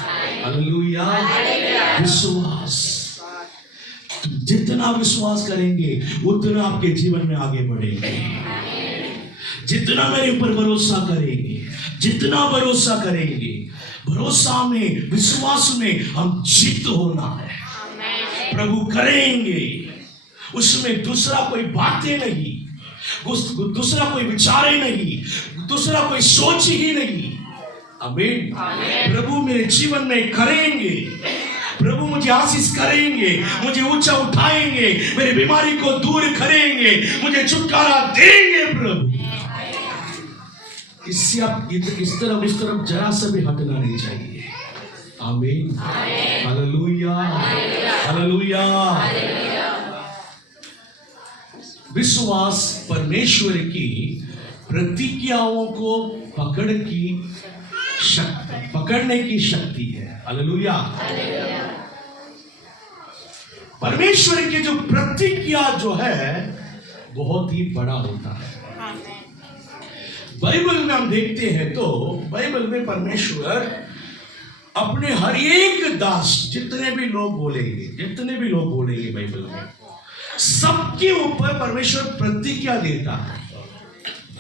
हालेलुया। विश्वास, जितना विश्वास करेंगे उतना आपके जीवन में आगे बढ़ेंगे। जितना मेरे ऊपर भरोसा करेंगे, जितना भरोसा करेंगे, भरोसा में, विश्वास में हम जीत होना है। प्रभु करेंगे, उसमें दूसरा कोई बातें नहीं, दूसरा कोई विचारे नहीं, दूसरा कोई सोच ही नहीं। आमीन। प्रभु मेरे जीवन में करेंगे, प्रभु मुझे आशीष करेंगे, मुझे ऊंचा उठाएंगे, मेरी बीमारी को दूर करेंगे, मुझे छुटकारा देंगे। प्रभु इससे आप इस तरफ जरा सा भी हटना नहीं चाहिए। आमीन, हालेलुया, हालेलुया। विश्वास परमेश्वर की प्रतिज्ञाओं को पकड़ने की शक्ति है। हालेलुया। परमेश्वर की जो प्रतिज्ञा जो है बहुत ही बड़ा होता है। बाइबल में हम देखते हैं तो बाइबल में परमेश्वर अपने हर एक दास, जितने भी लोग बोलेंगे बाइबल में, सबके ऊपर परमेश्वर प्रतिज्ञा देता है।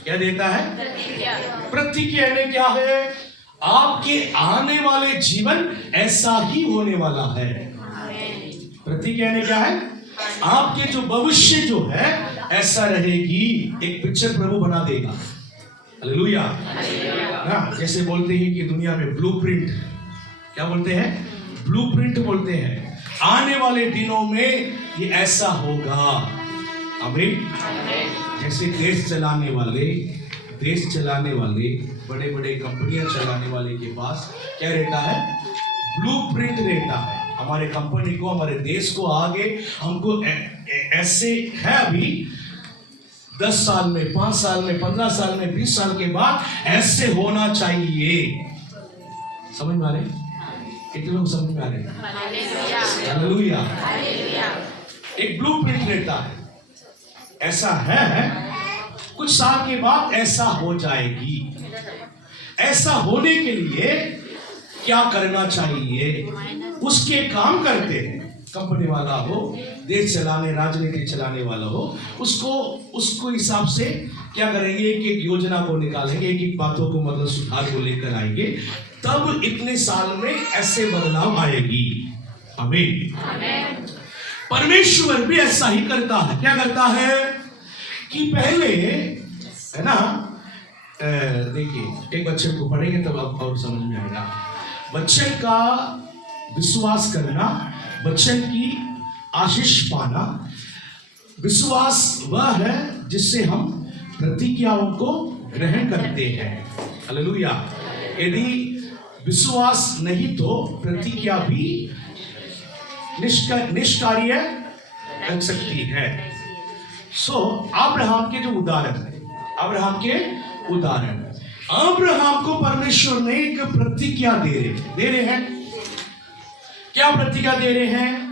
क्या देता है? प्रतिज्ञा यानी क्या है? आपके आने वाले जीवन ऐसा ही होने वाला है। प्रतिज्ञा यानी क्या है? आपके जो भविष्य जो है ऐसा रहेगी। एक पिक्चर प्रभु बना देगा। हालेलुया। हाँ, जैसे बोलते हैं कि दुनिया में ब्लूप्रिंट, क्या बोलते हैं? ब्लूप्रिंट बोलते हैं। आने वाले दिनों में ये ऐसा होगा। आमीन। जैसे देश चलाने वाले देश चलाने वाले, बड़े बड़े कंपनियां चलाने वाले के पास क्या रहता है? ब्लूप्रिंट रहता है। हमारे कंपनी को, हमारे देश को आगे हमको ऐसे है अभी 10 साल में, 5 साल में, 15 साल में, 20 साल के बाद ऐसे होना चाहिए। समझ में आ रहे? कितने लोग समझ में आ रहे? हालेलुया। एक ब्लूप्रिंट रहता है, ऐसा है, कुछ साल के बाद ऐसा हो जाएगी। ऐसा होने के लिए क्या करना चाहिए, उसके काम करते हैं। कंपनी वाला हो, देश चलाने, राजनीति चलाने वाला हो, उसको हिसाब से क्या करेंगे? एक एक योजना को निकालेंगे, एक एक बातों को मतलब सुधार को लेकर आएंगे, तब इतने साल में ऐसे बदलाव आएगी। आमीन। परमेश्वर भी ऐसा ही करता है। क्या करता है कि पहले, है ना, देखिए, एक बच्चे को पढ़ेंगे तब आपको और समझ में आएगा। बच्चे का विश्वास करना, बच्चे की आशीष पाना, विश्वास वह है जिससे हम प्रतिज्ञाओं को ग्रहण करते हैं। हालेलुया। यदि विश्वास नहीं तो प्रतिज्ञा भी निष्कार्य रख सकती है। अब्राहम के जो उदाहरण है, अब्राहम को परमेश्वर ने एक प्रतिज्ञा दे रहे हैं। क्या प्रतिज्ञा दे रहे हैं?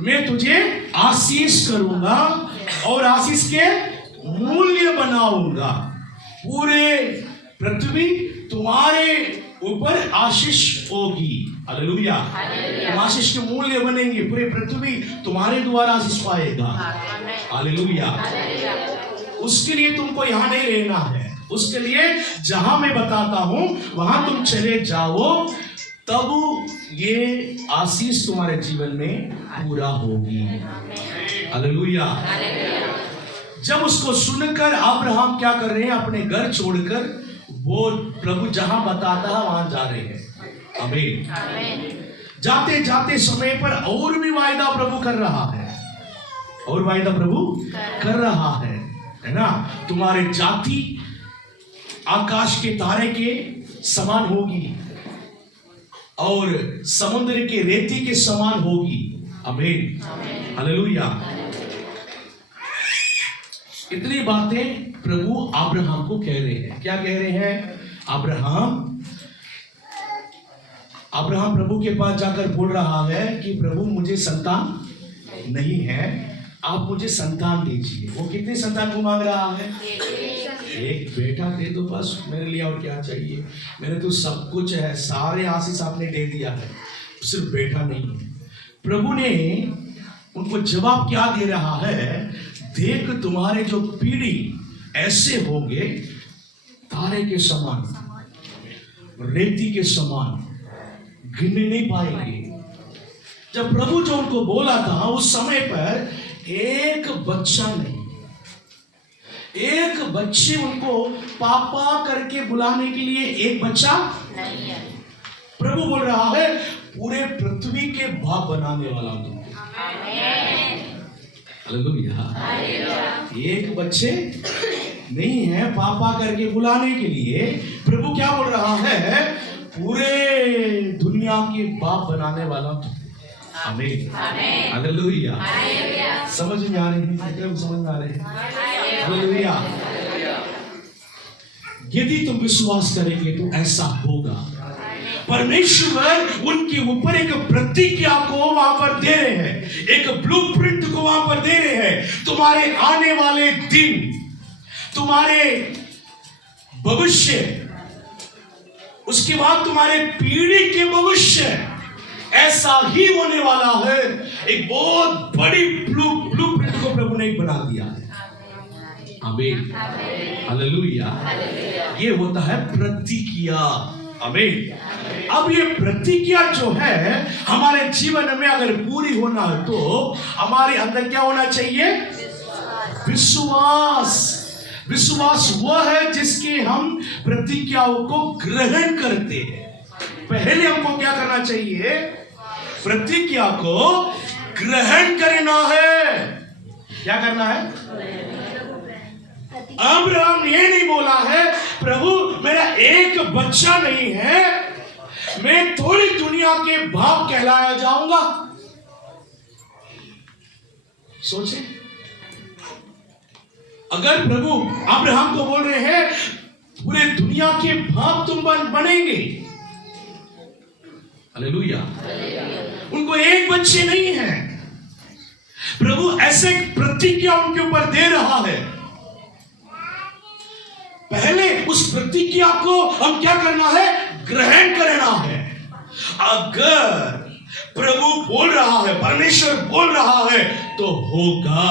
मैं तुझे आशीष करूंगा और आशीष के मूल्य बनाऊंगा। पूरे पृथ्वी तुम्हारे ऊपर आशीष होगी। हालेलुया। तुम आशीष के मूल्य बनेंगे, पूरे पृथ्वी तुम्हारे द्वारा आशीष पाएगा। हालेलुया। उसके लिए तुमको यहां नहीं रहना है, उसके लिए जहां मैं बताता हूं वहां तुम चले जाओ, तब ये आशीष तुम्हारे जीवन में पूरा होगी। हालेलुया। जब उसको सुनकर अब्राहम क्या कर रहे हैं? अपने घर छोड़कर वो प्रभु जहां बताता है वहां जा रहे हैं। आमीन। जाते जाते समय पर और भी वायदा प्रभु कर रहा है, और वायदा प्रभु कर रहा है ना। तुम्हारे जाति आकाश के तारे के समान होगी और समुद्र के रेती के समान होगी। आमीन। हालेलुया। इतनी बातें प्रभु अब्राहम को कह रहे हैं। क्या कह रहे हैं? अब्राहम प्रभु के पास जाकर बोल रहा है कि प्रभु मुझे संतान नहीं है, आप मुझे संतान दीजिए। वो कितनी संतान को मांग रहा है? एक बेटा दे दो बस, मेरे लिए और क्या चाहिए? मेरे तो सब कुछ है, सारे आशीष आपने दे दिया है, सिर्फ बेटा नहीं है। प्रभु ने उनको जवाब क्या दे रहा है? देख, तुम्हारे जो पीढ़ी ऐसे होंगे, तारे के समान, रेती के समान, गिनने नहीं पाएंगे। जब प्रभु जो उनको बोला था उस समय पर एक बच्चा नहीं, एक बच्चे उनको पापा करके बुलाने के लिए एक बच्चा नहीं है। प्रभु बोल रहा है पूरे पृथ्वी के बाप बनाने वाला तुमको। हालेलुया। एक बच्चे नहीं है पापा करके बुलाने के लिए। प्रभु क्या बोल रहा है? पूरे दुनिया के बाप बनाने वाला तुम। आमीन। हालेलुया। समझ में आ रही है? समझ में आ रहे हैं? हालेलुया। यदि तुम विश्वास करेंगे तो ऐसा होगा। परमेश्वर उनके ऊपर एक प्रतिज्ञा को वहां पर दे रहे हैं, एक ब्लूप्रिंट को वहां पर दे रहे हैं। तुम्हारे आने वाले दिन, तुम्हारे भविष्य, उसके बाद तुम्हारे पीढ़ी के भविष्य ऐसा ही होने वाला है। एक बहुत बड़ी ब्लूप्रिंट को प्रभु ने बना दिया है। आमीन। हालेलुया। ये होता है प्रतिज्ञा। आमीन। अब ये प्रतिज्ञा जो है हमारे जीवन में अगर पूरी होना है तो हमारे अंदर क्या होना चाहिए? विश्वास। विश्वास वह है जिसके हम प्रतिज्ञाओं को ग्रहण करते हैं। पहले हमको क्या करना चाहिए? प्रतिज्ञा को ग्रहण करना है। क्या करना है? अब्राहम ये नहीं बोला है प्रभु मेरा एक बच्चा नहीं है, मैं थोड़ी दुनिया के बाप कहलाया जाऊंगा। सोचे, अगर प्रभु अब्राहम को बोल रहे हैं पूरे दुनिया के बाप तुम बनेंगे, हालेलुया, उनको एक बच्चे नहीं है, प्रभु ऐसे प्रतिज्ञा उनके ऊपर दे रहा है। पहले उस प्रतिज्ञा को हम क्या करना है, ग्रहण करना है। अगर प्रभु बोल रहा है, परमेश्वर बोल रहा है तो होगा,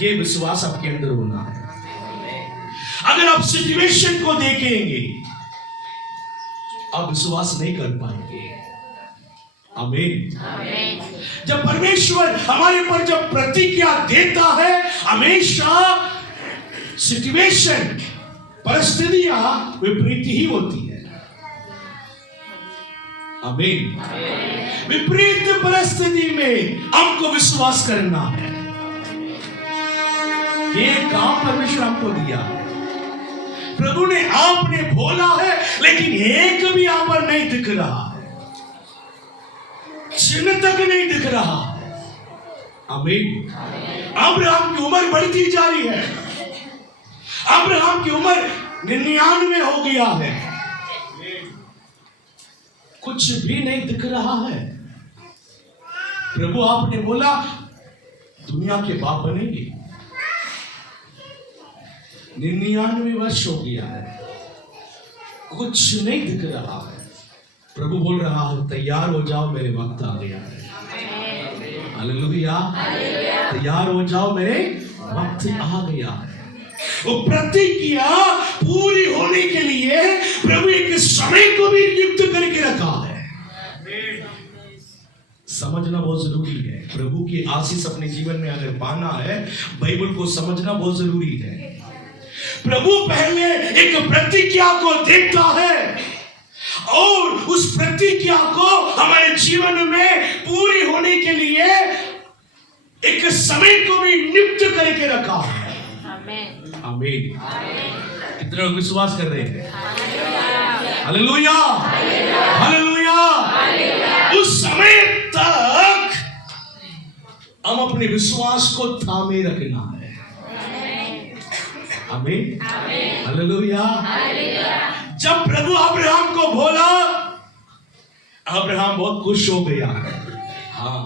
ये विश्वास आपके अंदर होना है। अगर आप सिचुएशन को देखेंगे आप विश्वास नहीं कर पाएंगे। आमीन। जब परमेश्वर हमारे पर जब प्रतिज्ञा देता है, हमेशा सिचुएशन, परिस्थितियां विपरीत ही होती है। आमीन। विपरीत परिस्थिति में हमको विश्वास करना है। ये काम परमेश्वर हमको दिया है। प्रभु ने आपने बोला है, लेकिन एक भी आप पर नहीं दिख रहा है, चिन्ह तक नहीं दिख रहा है। आमीन। अब्राहम की उम्र बढ़ती जा रही है, अब्राहम की उम्र 99 हो गया है, कुछ भी नहीं दिख रहा है। प्रभु आपने बोला दुनिया के बाप बनेंगे, 99 वर्ष हो गया है, कुछ नहीं दिख रहा है। प्रभु बोल रहा है तैयार हो जाओ, मेरे वक्त आ गया है। हालेलुया, तैयार हो जाओ, मेरे वक्त आ गया है। वो प्रतिज्ञा पूरी होने के लिए प्रभु एक समय को भी नियुक्त करके रखा है। समझना बहुत जरूरी है। प्रभु की आशीष अपने जीवन में अगर पाना है, बाइबल को समझना बहुत जरूरी है। प्रभु पहले एक प्रतिज्ञा को देखता है और उस प्रतिज्ञा को हमारे जीवन में पूरी होने के लिए एक समय को भी नियुक्त करके रखा है। आमीन। कितने लोग विश्वास कर रहे हैं? Hallelujah, hallelujah. उस समय तक हम अपने विश्वास को थामे रखना है। आमीन, हालेलुया। जब प्रभु अब्राहम को बोला, अब्राहम बहुत खुश हो गया। हाँ,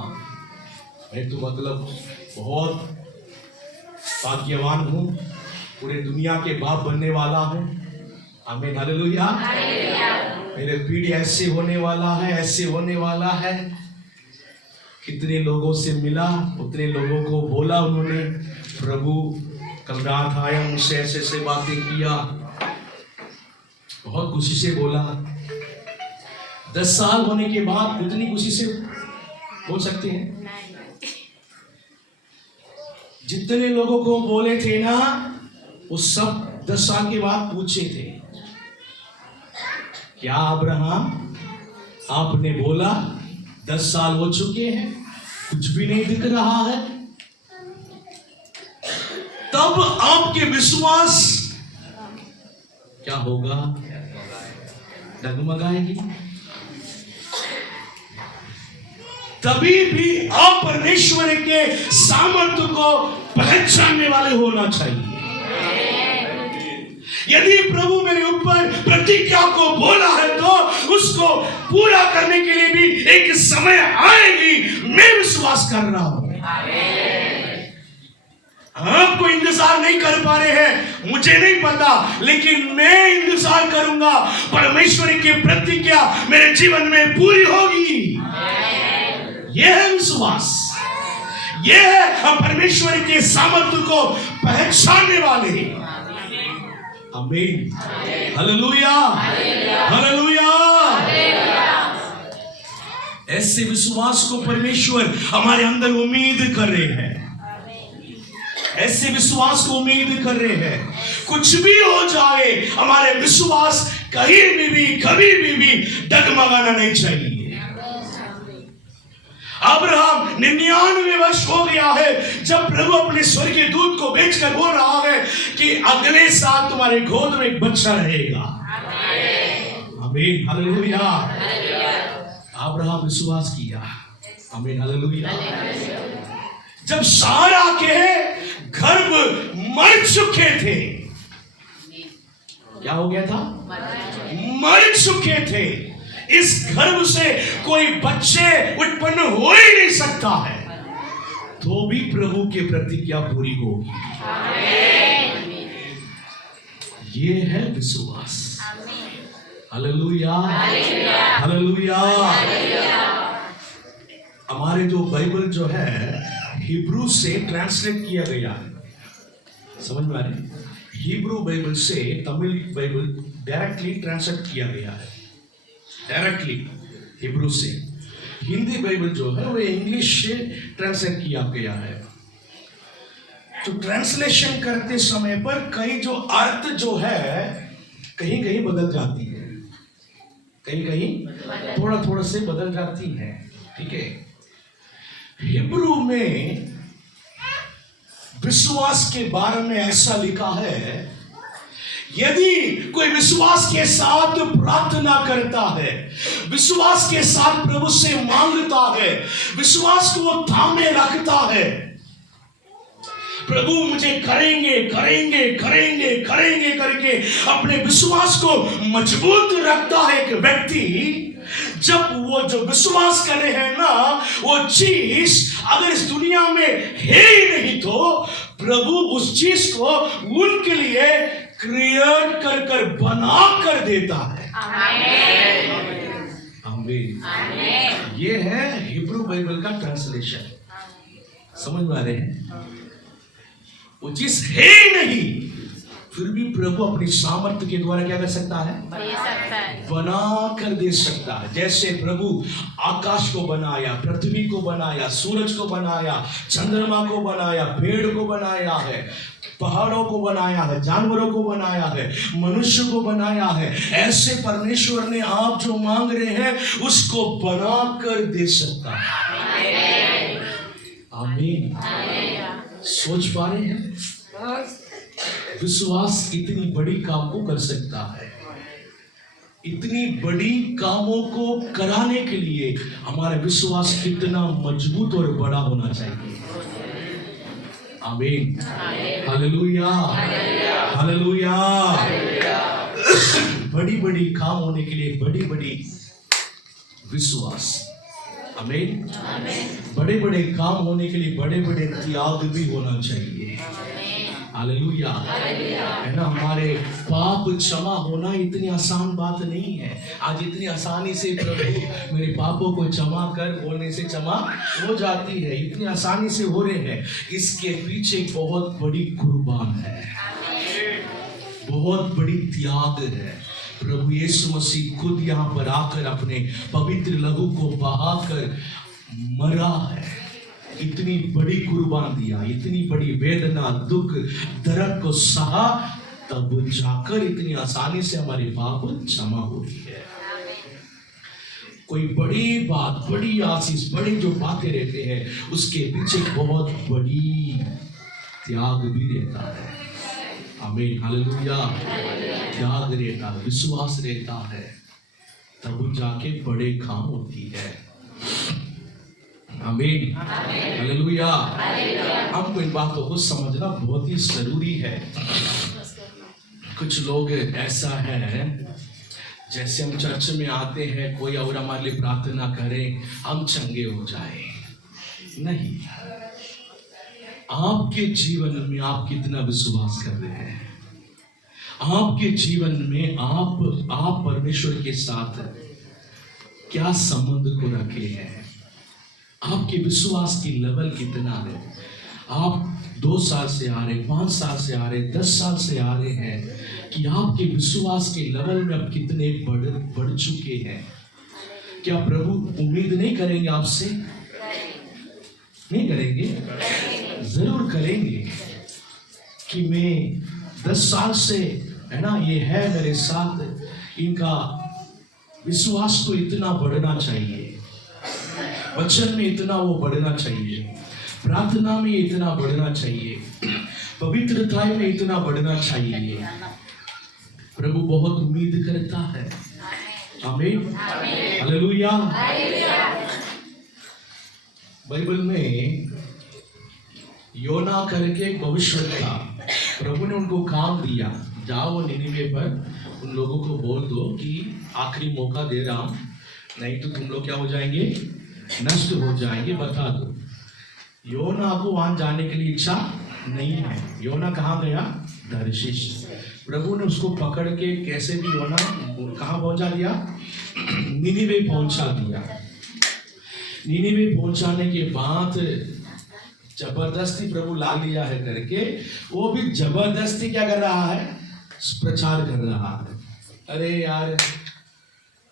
मैं तो मतलब बहुत भाग्यवान हूं, पूरे दुनिया के बाप बनने वाला हूं। आमीन, हालेलुया। मेरे पीढ़ी ऐसे होने वाला है, ऐसे होने वाला है। कितने लोगों से मिला, उतने लोगों को बोला उन्होंने, प्रभु कल रात आया, मुझसे ऐसे ऐसे बातें किया, बहुत खुशी से बोला। 10 साल होने के बाद उतनी खुशी से बोल सकते हैं? जितने लोगों को बोले थे ना, वो सब 10 साल के बाद पूछे थे, क्या अब्राहम आपने बोला 10 साल हो चुके हैं, कुछ भी नहीं दिख रहा है? तब आपके विश्वास क्या होगा? डगमगाएगी। तभी भी आप परमेश्वर के सामर्थ्य को पहचानने वाले होना चाहिए। यदि प्रभु मेरे ऊपर प्रतिज्ञा को बोला है तो उसको पूरा करने के लिए भी एक समय आएगी, मैं विश्वास कर रहा हूं। आपको इंतजार नहीं कर पा रहे हैं, मुझे नहीं पता, लेकिन मैं इंतजार करूंगा। परमेश्वर की प्रतिज्ञा मेरे जीवन में पूरी होगी। यह है विश्वास, यह है हम परमेश्वर के सामर्थ्य को पहचानने वाले। आमीन, हालेलुया, हालेलुया। ऐसे विश्वास को परमेश्वर हमारे अंदर उम्मीद कर रहे हैं, ऐसे विश्वास को उम्मीद कर रहे हैं। कुछ भी हो जाए, हमारे विश्वास कहीं भी कभी भी डगमगाना नहीं चाहिए। अब्राहम 99 वर्ष हो गया है जब प्रभु अपने स्वर्गीय दूत को भेजकर बोल रहा है कि अगले साल तुम्हारे गोद में एक बच्चा रहेगा। आमीन, हालेलुया। अब्राहम विश्वास किया। आमीन, हालेलुया। जब सारा के गर्भ मर चुके थे, क्या हो गया था? मर चुके थे। इस गर्भ से कोई बच्चे उत्पन्न हो ही नहीं सकता है, तो भी प्रभु की प्रतिज्ञा पूरी होगी। ये है विश्वास। Hallelujah, hallelujah. हमारे जो बाइबल जो है हिब्रू से ट्रांसलेट किया गया है, समझ में आ रही? हिब्रू बाइबल से तमिल बाइबल डायरेक्टली ट्रांसलेट किया गया है, डायरेक्टली हिब्रू से। हिंदी बाइबल जो है वो इंग्लिश से ट्रांसलेट किया गया है। तो ट्रांसलेशन करते समय पर कई जो अर्थ जो है कहीं कहीं बदल जाती है, कहीं कहीं थोड़ा थोड़ा से बदल जाती है, ठीक है। हिब्रू में विश्वास के बारे में ऐसा लिखा है, यदि कोई विश्वास के साथ प्रार्थना करता है, विश्वास के साथ प्रभु से मांगता है, विश्वास को वो थामे रखता है, प्रभु मुझे करेंगे करेंगे करेंगे करेंगे करके अपने विश्वास को मजबूत रखता है एक व्यक्ति, जब वो जो विश्वास कर रहे हैं ना, वो चीज अगर इस दुनिया में है ही नहीं तो प्रभु उस चीज को उनके लिए क्रिएट कर कर बना कर देता है। आमीन। ये है हिब्रू बाइबल का ट्रांसलेशन। समझ में आ रहे हैं? वो चीज है ही नहीं, फिर भी प्रभु अपनी सामर्थ्य के द्वारा क्या कर सकता है? बना कर दे सकता है। जैसे प्रभु आकाश को बनाया, पृथ्वी को बनाया, सूरज को बनाया, चंद्रमा को बनाया, पेड़ को बनाया है, पहाड़ों को बनाया है, जानवरों को बनाया है, मनुष्य को बनाया है, ऐसे परमेश्वर ने आप जो मांग रहे हैं उसको बना कर दे सकता है। आमीन। सोच पा रहे हैं? विश्वास इतनी बड़ी काम को कर सकता है। इतनी बड़ी कामों को कराने के लिए हमारा विश्वास कितना मजबूत और बड़ा होना चाहिए। आमीन, हालेलुया, हालेलुया। बड़ी बड़ी काम होने के लिए बड़ी बड़ी विश्वास। आमीन। बड़े बड़े काम होने के लिए बड़े बड़े त्याग भी होना चाहिए। हालेलुया, है ना। हमारे पाप क्षमा होना इतनी आसान बात नहीं है। आज इतनी आसानी से प्रभु मेरे पापों को क्षमा कर बोलने से क्षमा हो जाती है, इतनी आसानी से हो रहे हैं। इसके पीछे बहुत बड़ी कुर्बान है, बहुत बड़ी त्याग है। प्रभु यीशु मसीह खुद यहाँ पर आकर अपने पवित्र लहू को बहाकर मरा है, इतनी बड़ी कुर्बान दिया, इतनी बड़ी वेदना दुख दर्द को सहा, तब जाकर इतनी आसानी से हमारी पाप क्षमा हुई है। कोई बड़ी बात, बड़ी आशीष, बड़ी जो बातें रहते हैं उसके पीछे बहुत बड़ी त्याग भी रहता है। आमीन, हालेलुया। त्याग रहता है, विश्वास रहता है, तब जाके बड़े काम होती है। आमीन, हालेलुया। हमको इन बातों को समझना बहुत ही जरूरी है। कुछ लोग ऐसा है, जैसे हम चर्च में आते हैं, कोई और हमारे लिए प्रार्थना करें हम चंगे हो जाए। नहीं, आपके जीवन में आप कितना विश्वास कर रहे हैं? आपके जीवन में आप परमेश्वर के साथ क्या संबंध को रखे हैं? आपके विश्वास की लेवल कितना है? आप 2 साल से आ रहे, 5 साल से आ रहे, 10 साल से आ रहे हैं, कि आपके विश्वास के लेवल में आप कितने बढ़ चुके हैं? क्या प्रभु उम्मीद नहीं करेंगे आपसे? नहीं करेंगे? जरूर करेंगे कि मैं 10 साल से, है ना, ये है मेरे साथ, इनका विश्वास तो इतना बढ़ना चाहिए। वचन में इतना वो बढ़ना चाहिए, प्रार्थना में इतना बढ़ना चाहिए, पवित्रता में इतना बढ़ना चाहिए। प्रभु बहुत उम्मीद करता है। आमीन, हालेलुया। बाइबल में योना करके एक भविष्यवक्ता, प्रभु ने उनको काम दिया, जाओ निनिवे पर उन लोगों को बोल दो कि आखिरी मौका दे रहा हूं, नहीं तो तुम लोग क्या हो जाएंगे, नष्ट हो जाएंगे, बता दो। योना को वहां जाने के लिए इच्छा नहीं है। योना कहाँ गया, दर्शिश। प्रभु ने उसको पकड़ के कैसे भी योना कहाँ पहुंचा दिया, निनिवे पहुंचा दिया। निनिवे पहुंचाने के बाद जबरदस्ती प्रभु ला लिया है करके, वो भी जबरदस्ती क्या कर रहा है, प्रचार कर रहा है। अरे यार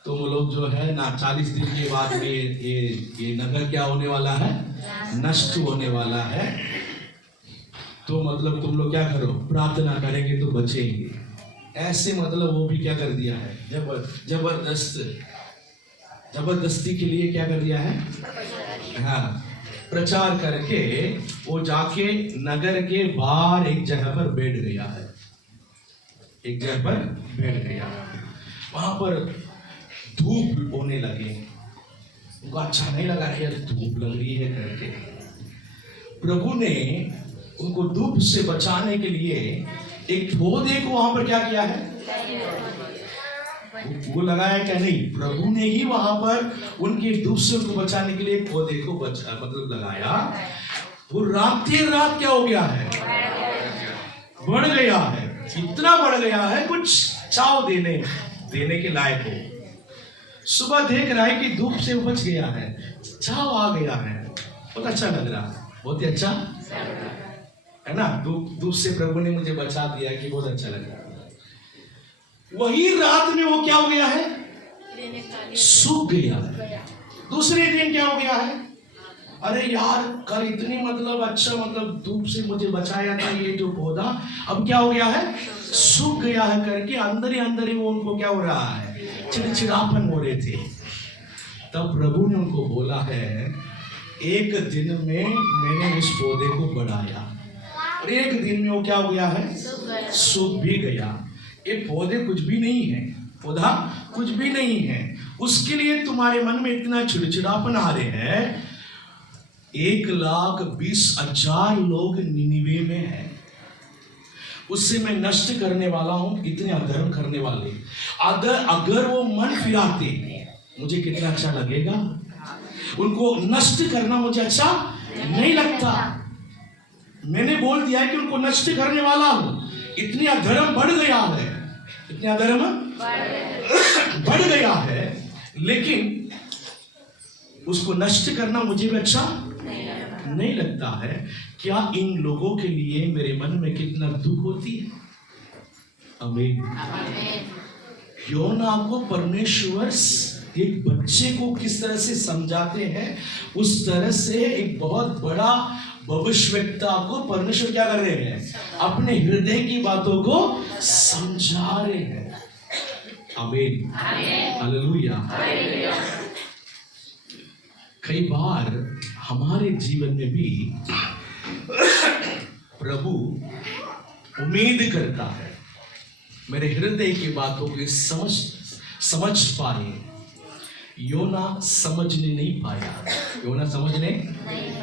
तुम लोग जो है ना 40 दिन के बाद में ये नगर क्या होने वाला है, नष्ट होने वाला है, तो मतलब तुम लोग क्या करो, प्रार्थना करेंगे तो बचेंगे। ऐसे मतलब वो भी क्या कर दिया है, जबरदस्ती के लिए क्या कर दिया है, हाँ, प्रचार करके वो जाके नगर के बाहर एक जगह पर बैठ गया है, एक जगह पर बैठ गया। वहां पर धूप होने लगे, उनको अच्छा नहीं लगा, यार धूप लग रही है करके। प्रभु ने उनको धूप से बचाने के लिए एक पौधे को वहां पर क्या किया है, वो लगाया क्या, नहीं, प्रभु ने ही वहां पर उनके धूप से उनको बचाने के लिए एक पौधे को मतलब लगाया। वो रात क्या हो गया है, बढ़ गया है, इतना बढ़ गया है कुछ छाव देने के लायक हो। सुबह देख रहा है कि धूप से बच गया है, छाव आ गया है, बहुत अच्छा लग रहा है, बहुत ही अच्छा है ना। धूप से प्रभु ने मुझे बचा दिया कि बहुत अच्छा लग रहा है। वही रात में वो क्या हो गया है, सूख गया है। दूसरे दिन क्या हो गया है, अरे यार कल इतनी मतलब अच्छा मतलब धूप से मुझे बचाया था ये जो पौधा, अब क्या हो गया है, सूख गया है करके अंदर ही वो उनको क्या हो रहा है, चिड़चिड़ापन हो रहे थे। तब प्रभु ने उनको बोला है, एक दिन में मैंने उस पौधे को बढ़ाया और एक दिन में वो क्या हो गया है, सूख भी गया। ये पौधे कुछ भी नहीं है, पौधा कुछ भी नहीं है, उसके लिए तुम्हारे मन में इतना चिड़चिड़ापन आ रहे हैं। 1,20,000 लोग निनिवे में हैं, उससे मैं नष्ट करने वाला हूं, इतने अधर्म करने वाले। अगर वो मन फिराते मुझे कितना अच्छा लगेगा, उनको नष्ट करना मुझे अच्छा नहीं लगता। मैंने बोल दिया है कि उनको नष्ट करने वाला हूं। इतनी अधर्म बढ़ गया है, इतनी अधर्म बढ़ गया है, लेकिन उसको नष्ट करना मुझे भी अच्छा नहीं लगता है। क्या इन लोगों के लिए मेरे मन में कितना दुख होती है। आमीन। योना को परमेश्वर एक बच्चे को किस तरह से समझाते हैं, उस तरह से एक बहुत बड़ा भविष्यवक्ता को परमेश्वर क्या कर रहे हैं, अपने हृदय की बातों को समझा रहे हैं। आमीन, हालेलुया। कई बार हमारे जीवन में भी प्रभु उम्मीद करता है मेरे हृदय की बातों को समझ पाए। योना समझने नहीं पाया, योना समझने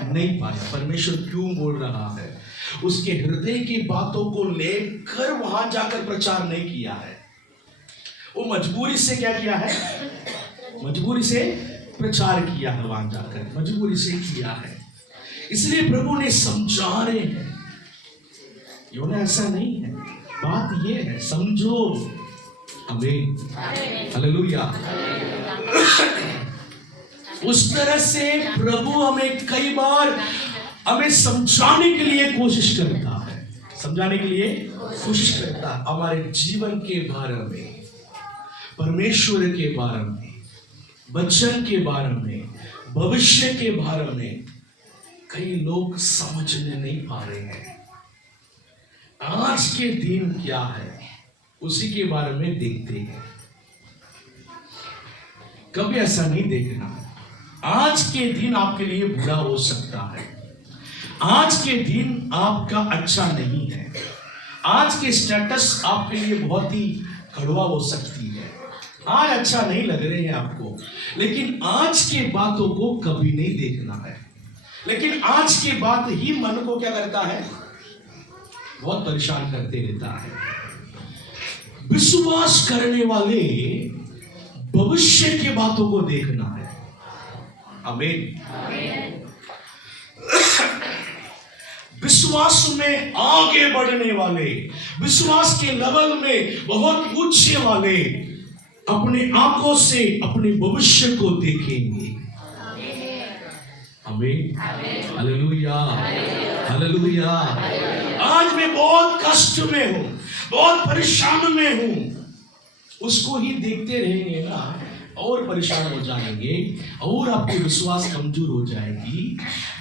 नहीं पाया। परमेश्वर क्यों बोल रहा है, उसके हृदय की बातों को लेकर वहां जाकर प्रचार नहीं किया है। वो मजबूरी से क्या किया है, मजबूरी से प्रचार किया है, वहां जाकर मजबूरी से किया है। इसलिए प्रभु ने समझा रहे हैं। योना ऐसा नहीं है, बात ये है, समझो। आमीन, हालेलुया। उस तरह से प्रभु हमें कई बार हमें समझाने के लिए कोशिश करता है, समझाने के लिए कोशिश करता है। हमारे जीवन के बारे में, परमेश्वर के बारे में, वचन के बारे में, भविष्य के बारे में कई लोग समझने नहीं पा रहे हैं। आज के दिन क्या है उसी के बारे में देखते हैं। कभी ऐसा नहीं देखना आज के दिन आपके लिए बुरा हो सकता है, आज के दिन आपका अच्छा नहीं है, आज के स्टेटस आपके लिए बहुत ही कड़वा हो सकती है, आज अच्छा नहीं लग रहे हैं आपको, लेकिन आज के बातों को कभी नहीं देखना है। लेकिन आज की बात ही मन को क्या करता है, बहुत परेशान करते रहता है। विश्वास करने वाले भविष्य की बातों को देखना है। आमीन। विश्वास में आगे बढ़ने वाले, विश्वास के लेवल में बहुत ऊंचे वाले अपने आंखों से अपने भविष्य को देखेंगे। आमीन। Hallelujah, hallelujah. आज मैं बहुत कष्ट में हूं, बहुत परेशान में हूं, उसको ही देखते रहेंगे ना और परेशान हो जाएंगे और आपकी विश्वास कमजोर हो जाएगी।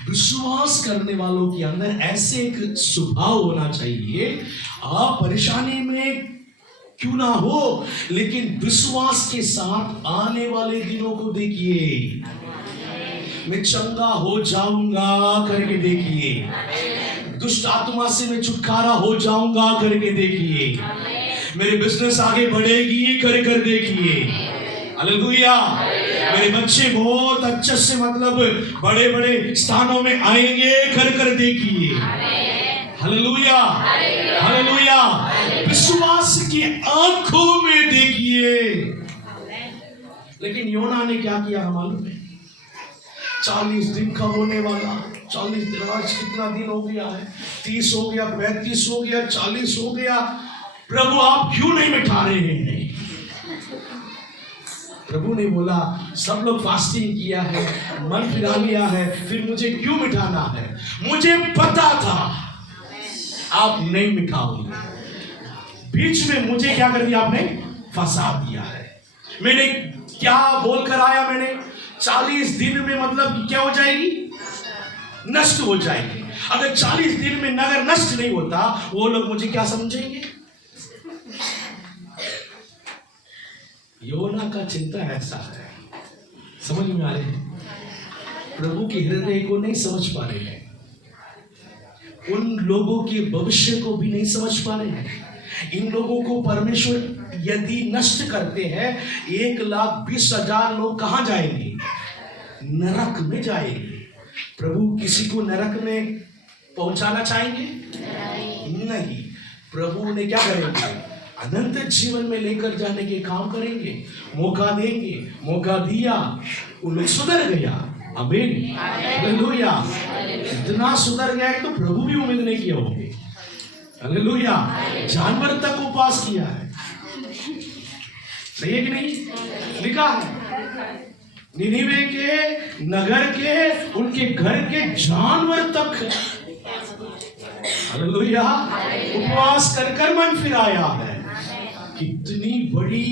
विश्वास करने वालों के अंदर ऐसे एक स्वभाव होना चाहिए, आप परेशानी में क्यों ना हो, लेकिन विश्वास के साथ आने वाले दिनों को देखिए। मैं चंगा हो जाऊंगा करके देखिए, दुष्ट आत्मा से मैं छुटकारा हो जाऊंगा करके देखिए, मेरे बिजनेस आगे बढ़ेगी कर देखिए। हालेलुया। मेरे बच्चे बहुत अच्छे से मतलब बड़े बड़े स्थानों में आएंगे कर देखिए। Hallelujah, hallelujah. विश्वास की आंखों में देखिए। लेकिन योना ने क्या किया मालूम है? 40 दिन का होने वाला, 40 दिन, आज कितना दिन हो गया है? 30 हो गया, 35 हो गया, 40 हो गया, प्रभु आप क्यों नहीं मिटा रहे हैं? प्रभु ने बोला सब लोग फास्टिंग किया है, मन फिरा लिया है, फिर मुझे क्यों मिटाना है? मुझे पता था आप नहीं मिटाओगे। बीच में मुझे क्या कर दिया आपने? फंसा दिया है। मैंने क्या बोलकर आया? मैंने 40 दिन में मतलब क्या हो जाएगी? नष्ट हो जाएगी। अगर 40 दिन में नगर नष्ट नहीं होता, वो लोग मुझे क्या समझेंगे? योना का चिंता ऐसा है, समझ में आ रहे हैं? प्रभु के हृदय को नहीं समझ पा रहे हैं, उन लोगों के भविष्य को भी नहीं समझ पा रहे हैं। इन लोगों को परमेश्वर यदि नष्ट करते हैं, 1,20,000 लोग कहां जाएंगे? नरक में जाएंगे। प्रभु किसी को नरक में पहुंचाना चाहेंगे? नहीं। प्रभु ने क्या करेंगे? अनंत जीवन में लेकर जाने के काम करेंगे, मौका देंगे। मौका दिया, उन लोग सुधर गया। आमीन, हालेलुया। इतना सुधर गया तो प्रभु भी उम्मीद नहीं किया होंगे। हालेलुया। जानवर तक उपवास किया है, सही है कि नहीं? लिखा है निनिवे के नगर के, उनके घर के जानवर तक हालेलुया उपवास कर मन फिराया है। कितनी बड़ी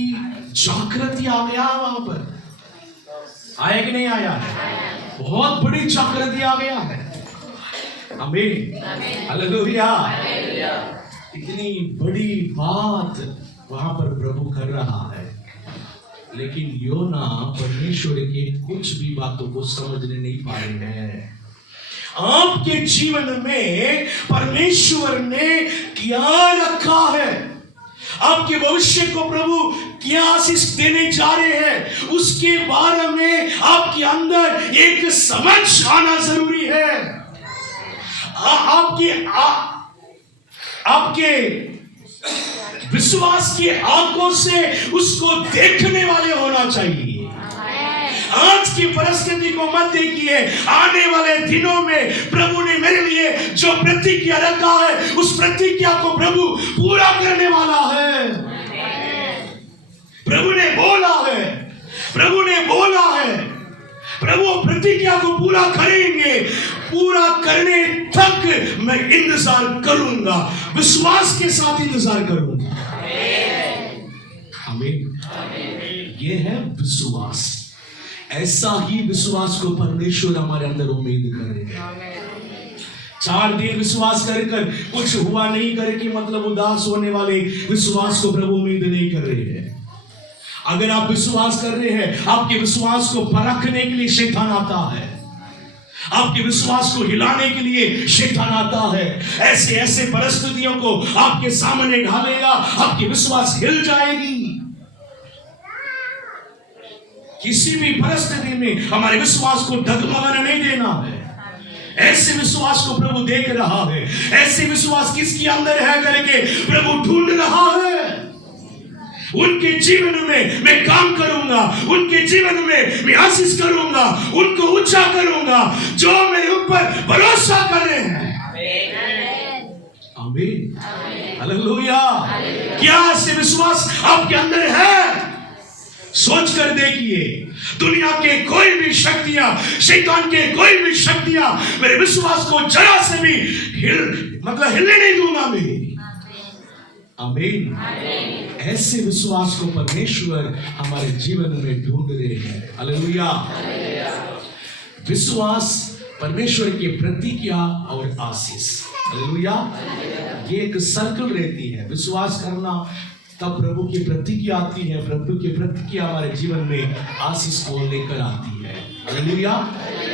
जागृति आ गया वहां पर, आया कि नहीं आया? बहुत बड़ी जागृति आ गया है। आमीन, हालेलुया। इतनी बड़ी बात वहां पर प्रभु कर रहा है, लेकिन योना परमेश्वर के कुछ भी बातों को समझने नहीं पाए हैं। आपके जीवन में परमेश्वर ने क्या रखा है, आपके भविष्य को प्रभु क्या आशीष देने जा रहे हैं, उसके बारे में आपके अंदर एक समझ आना जरूरी है। आपके विश्वास की आंखों से उसको देखने वाले होना चाहिए। आज की परिस्थिति को मत देखिए, आने वाले दिनों में प्रभु ने मेरे लिए जो प्रतिज्ञा रखा है, उस प्रतिज्ञा को प्रभु पूरा करने वाला है। प्रभु ने बोला है, प्रभु ने बोला है, प्रभु प्रतिज्ञा को पूरा करेंगे। पूरा करने तक मैं इंतजार करूंगा, विश्वास के साथ इंतजार करूंगा। आमीन। ये है विश्वास। ऐसा ही विश्वास को परमेश्वर हमारे अंदर उम्मीद करेगा। 4 दिन विश्वास कर कुछ हुआ नहीं करे कि मतलब उदास होने वाले विश्वास को प्रभु उम्मीद नहीं कर रहे हैं। अगर आप विश्वास कर रहे हैं, आपके विश्वास को परखने के लिए शैतान आता है, आपके विश्वास को हिलाने के लिए शैतान आता है। ऐसे ऐसे परिस्थितियों को आपके सामने ढालेगा, आपकी विश्वास हिल जाएगी। किसी भी परिस्थिति में हमारे विश्वास को डगमगाने नहीं देना है। ऐसे विश्वास को प्रभु देख रहा है। ऐसे विश्वास किसके अंदर है करके प्रभु ढूंढ रहा है। उनके जीवन में मैं काम करूंगा, उनके जीवन में मैं आशीष करूंगा, उनको ऊंचा करूंगा जो मेरे ऊपर भरोसा कर रहे हैं। आमीन, हालेलुया। क्या ऐसे विश्वास आपके अंदर है? सोच कर देखिए, दुनिया के कोई भी शक्तियां, शैतान के कोई भी शक्तियां मेरे विश्वास को जरा से भी हिलने नहीं दूंगा मैं। आमीन। ऐसे विश्वास को परमेश्वर हमारे जीवन में ढूंढ रहे हैं। हालेलुया। विश्वास परमेश्वर की प्रतिज्ञा और आशीष। हालेलुया। ये एक सर्कल रहती है। विश्वास करना, तब प्रभु की प्रतिज्ञा आती है, प्रभु की प्रतिज्ञा हमारे जीवन में आशीष को लेकर आती है। हालेलुया।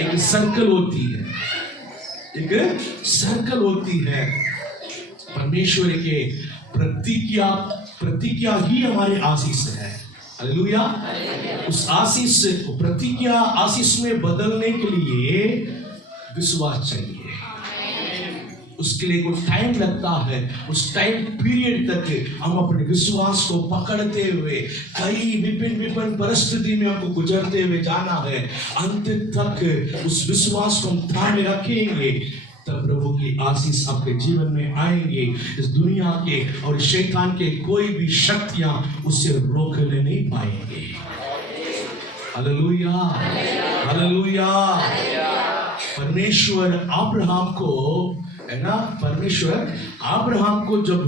एक सर्कल होती है, एक सर्कल होती है। परमेश्वर के प्रतिज्ञा ही हमारे आशीष है। हालेलुया। उस आशीष, प्रतिज्ञा आशीष में बदलने के लिए विश्वास चाहिए। उसके लिए कुछ टाइम लगता है। उस टाइम पीरियड तक हम अपने विश्वास को पकड़ते हुए कई विभिन्न परिस्थिति में हमको गुजरते हुए जाना है। अंत तक उस विश्वास को हम थामे रखेंगे, तब प्रभु की आशीष आपके जीवन में आएंगे। इस दुनिया के और शैतान के कोई भी शक्तियां उससे रोकने नहीं पाएंगे। Hallelujah, hallelujah. परमेश्वर अब्राहम को, है ना, परमेश्वर अब्राहम को जब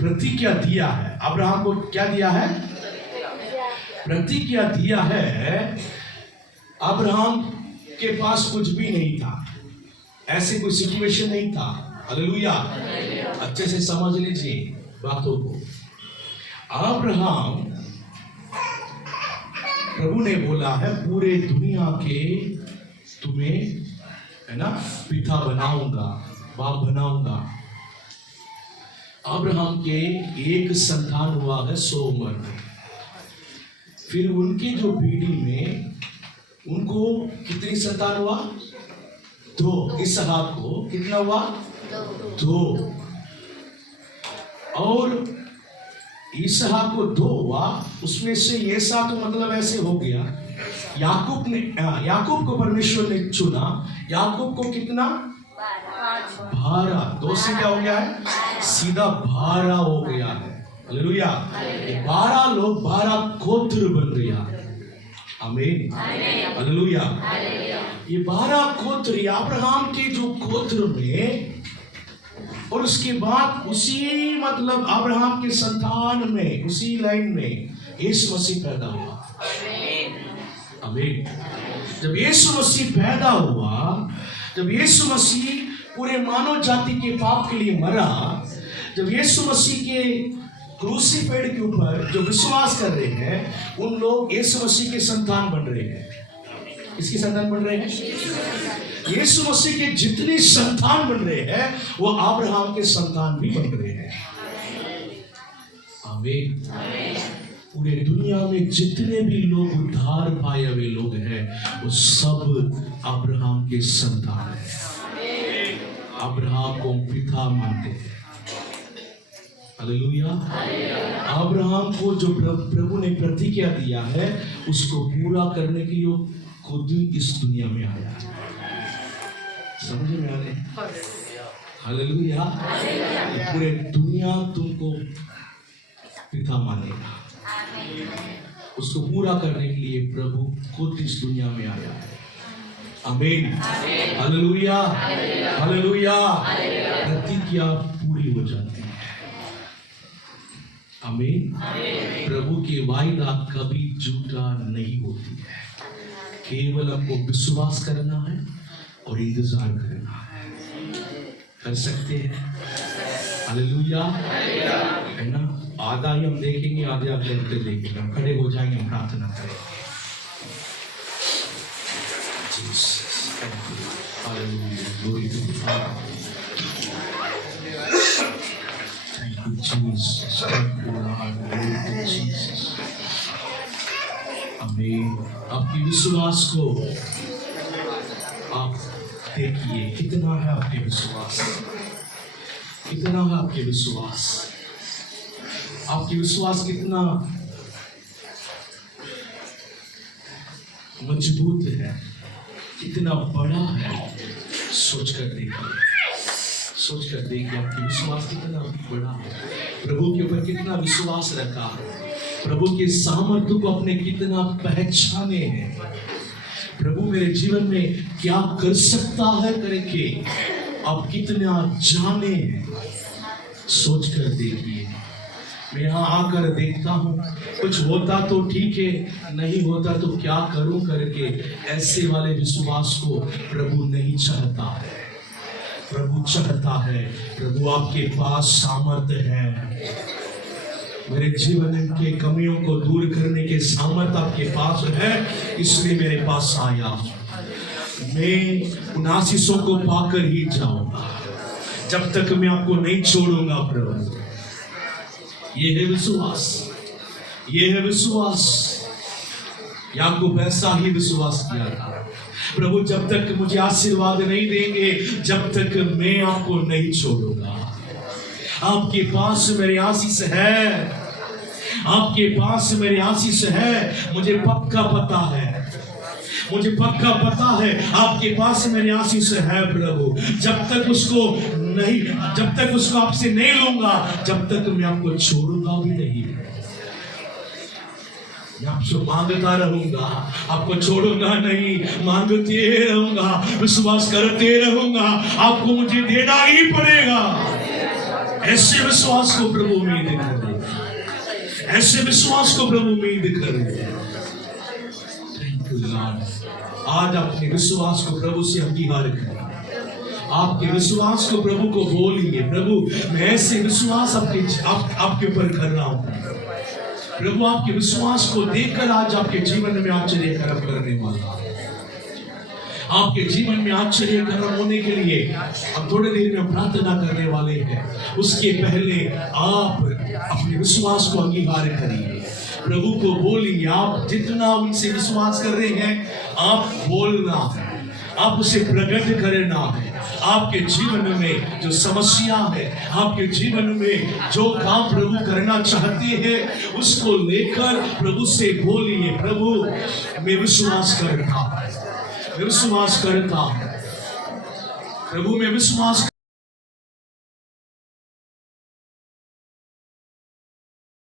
प्रतिज्ञा दिया है, अब्राहम को क्या दिया है? प्रतिज्ञा दिया है। अब्राहम के पास कुछ भी नहीं था, ऐसे कोई सिचुएशन नहीं था। हालेलुया। अच्छे से समझ लीजिए बातों को। अब्राहम, प्रभु ने बोला है पूरे दुनिया के तुम्हें, है ना, पिता बनाऊंगा, बाप बनाऊंगा। अब्राहम के एक संतान हुआ है 100 उम्र में। फिर उनकी जो पीढ़ी में उनको कितनी संतान हुआ? 2। इसहाक को कितना हुआ? 2। और इसहाक को 2 हुआ, उसमें से येसा तो मतलब ऐसे हो गया। याकूब को परमेश्वर ने चुना। याकूब को कितना? 12। 2 से क्या हो गया है? सीधा 12 हो गया है। हालेलुया। 12 लोग, 12 गोत्र बन गया। आमीन, हालेलुया। ये 12 गोत्र अब्राहम के जो गोत्र में, और उसके बाद उसी मतलब अब्राहम के संतान में, उसी लाइन में यीशु मसीह पैदा हुआ। आमीन। जब यीशु मसीह पैदा हुआ, जब यीशु मसीह पूरे मानव जाति के पाप के लिए मरा, जब यीशु मसीह के क्रूसीफाइड के ऊपर जो विश्वास कर रहे हैं, उन लोग यीशु मसीह के संतान बन रहे हैं। किसकी संतान बन रहे हैं? यीशु मसीह के जितने संतान बन रहे हैं वो अब्राहम के संतान भी बन रहे हैं। आमीन। पूरे दुनिया में जितने भी लोग उद्धार पाए हुए लोग हैं, वो सब अब्राहम के संतान हैं। अब्राहम को पिता मानते हैं। हालेलुया। अब्राहम को जो प्रभु ने प्रतिज्ञा दिया है, उसको पूरा करने के लिए खुद इस दुनिया में आया। समझ में आ रहे? हालेलुया। पूरे दुनिया तुमको पिता मानेगा। उसको पूरा करने के लिए प्रभु खुद इस दुनिया में आया है। आमीन, हालेलुया, हालेलुया। प्रतिज्ञा पूरी हो जाती है। आमीन। प्रभु की वायदा कभी झूठा नहीं होती है। केवल हमको विश्वास करना है और इंतजार करना है। कर सकते हैं? हालेलुया, है ना। आधा ही हम देखेंगे, आधे अगले हफ्ते देखेंगे। हम खड़े हो जाएंगे, हम प्रार्थना करेंगे। Jesus, thank you. Hallelujah. Glory to God. Thank you, Jesus. Thank you, Lord. Glory to Jesus. हमें आपकी विश्वास को आप देखिए, कितना है आपके विश्वास, कितना है आपके विश्वास, आपकी विश्वास कितना मजबूत है, कितना बड़ा है। सोच कर देखिए, सोच कर देखिए आपकी विश्वास कितना बड़ा है। प्रभु के ऊपर कितना विश्वास रखा है, प्रभु के सामर्थ्य को अपने कितना पहचाने हैं। प्रभु मेरे जीवन में क्या कर सकता है करके आप कितना जाने हैं। सोच कर देखिए। मैं यहाँ आकर देखता हूँ, कुछ होता तो ठीक है, नहीं होता तो क्या करूं करके ऐसे वाले विश्वास को प्रभु नहीं चाहता है। प्रभु चाहता है, प्रभु आपके पास सामर्थ्य है, मेरे जीवन के कमियों को दूर करने के सामर्थ्य आपके पास है, इसलिए मेरे पास आया हूं। मैं उन आशीषों को पाकर ही जाऊंगा, जब तक मैं आपको नहीं छोड़ूंगा। प्रभु ये है विश्वास, ये है विश्वास। याकूब ऐसा ही विश्वास किया था, प्रभु जब तक मुझे आशीर्वाद नहीं देंगे, जब तक मैं आपको नहीं छोड़ूंगा। आपके पास मेरी आशीष है, आपके पास मेरी आशीष है। मुझे पक्का पता है, मुझे पक्का पता है आपके पास मेरी आशीष है। प्रभु जब तक उसको नहीं, जब तक उसको आपसे नहीं लूंगा, जब तक मैं आपको छोड़ूंगा भी नहीं। मैं आपसे मांगता रहूंगा, आपको छोड़ूंगा नहीं, मांगते रहूंगा, विश्वास करते रहूंगा, आपको मुझे देना ही पड़ेगा। ऐसे विश्वास को प्रभु उम्मीद कर, ऐसे विश्वास को प्रभु उम्मीद कर। Thank you Lord. आज अपने विश्वास को प्रभु से अंगीकार करें, आपके विश्वास को प्रभु को बोलिए, प्रभु मैं ऐसे विश्वास आपके ऊपर कर रहा हूं। प्रभु आपके विश्वास को देखकर आज आपके जीवन में आश्चर्य कर्म करने वाला, आपके जीवन में आश्चर्य कर्म होने के लिए हम थोड़ी देर में प्रार्थना करने वाले हैं। उसके पहले आप अपने विश्वास को अंगीकार करिए, प्रभु को बोलिए। आप जितना उनसे विश्वास कर रहे हैं, आप बोलना है, आप उसे प्रकट करना है। आपके जीवन में जो समस्या है, आपके जीवन में जो काम प्रभु करना चाहते हैं, उसको लेकर प्रभु से बोलिए, प्रभु मैं विश्वास करता हूं, मैं विश्वास करता हूं, प्रभु मैं विश्वास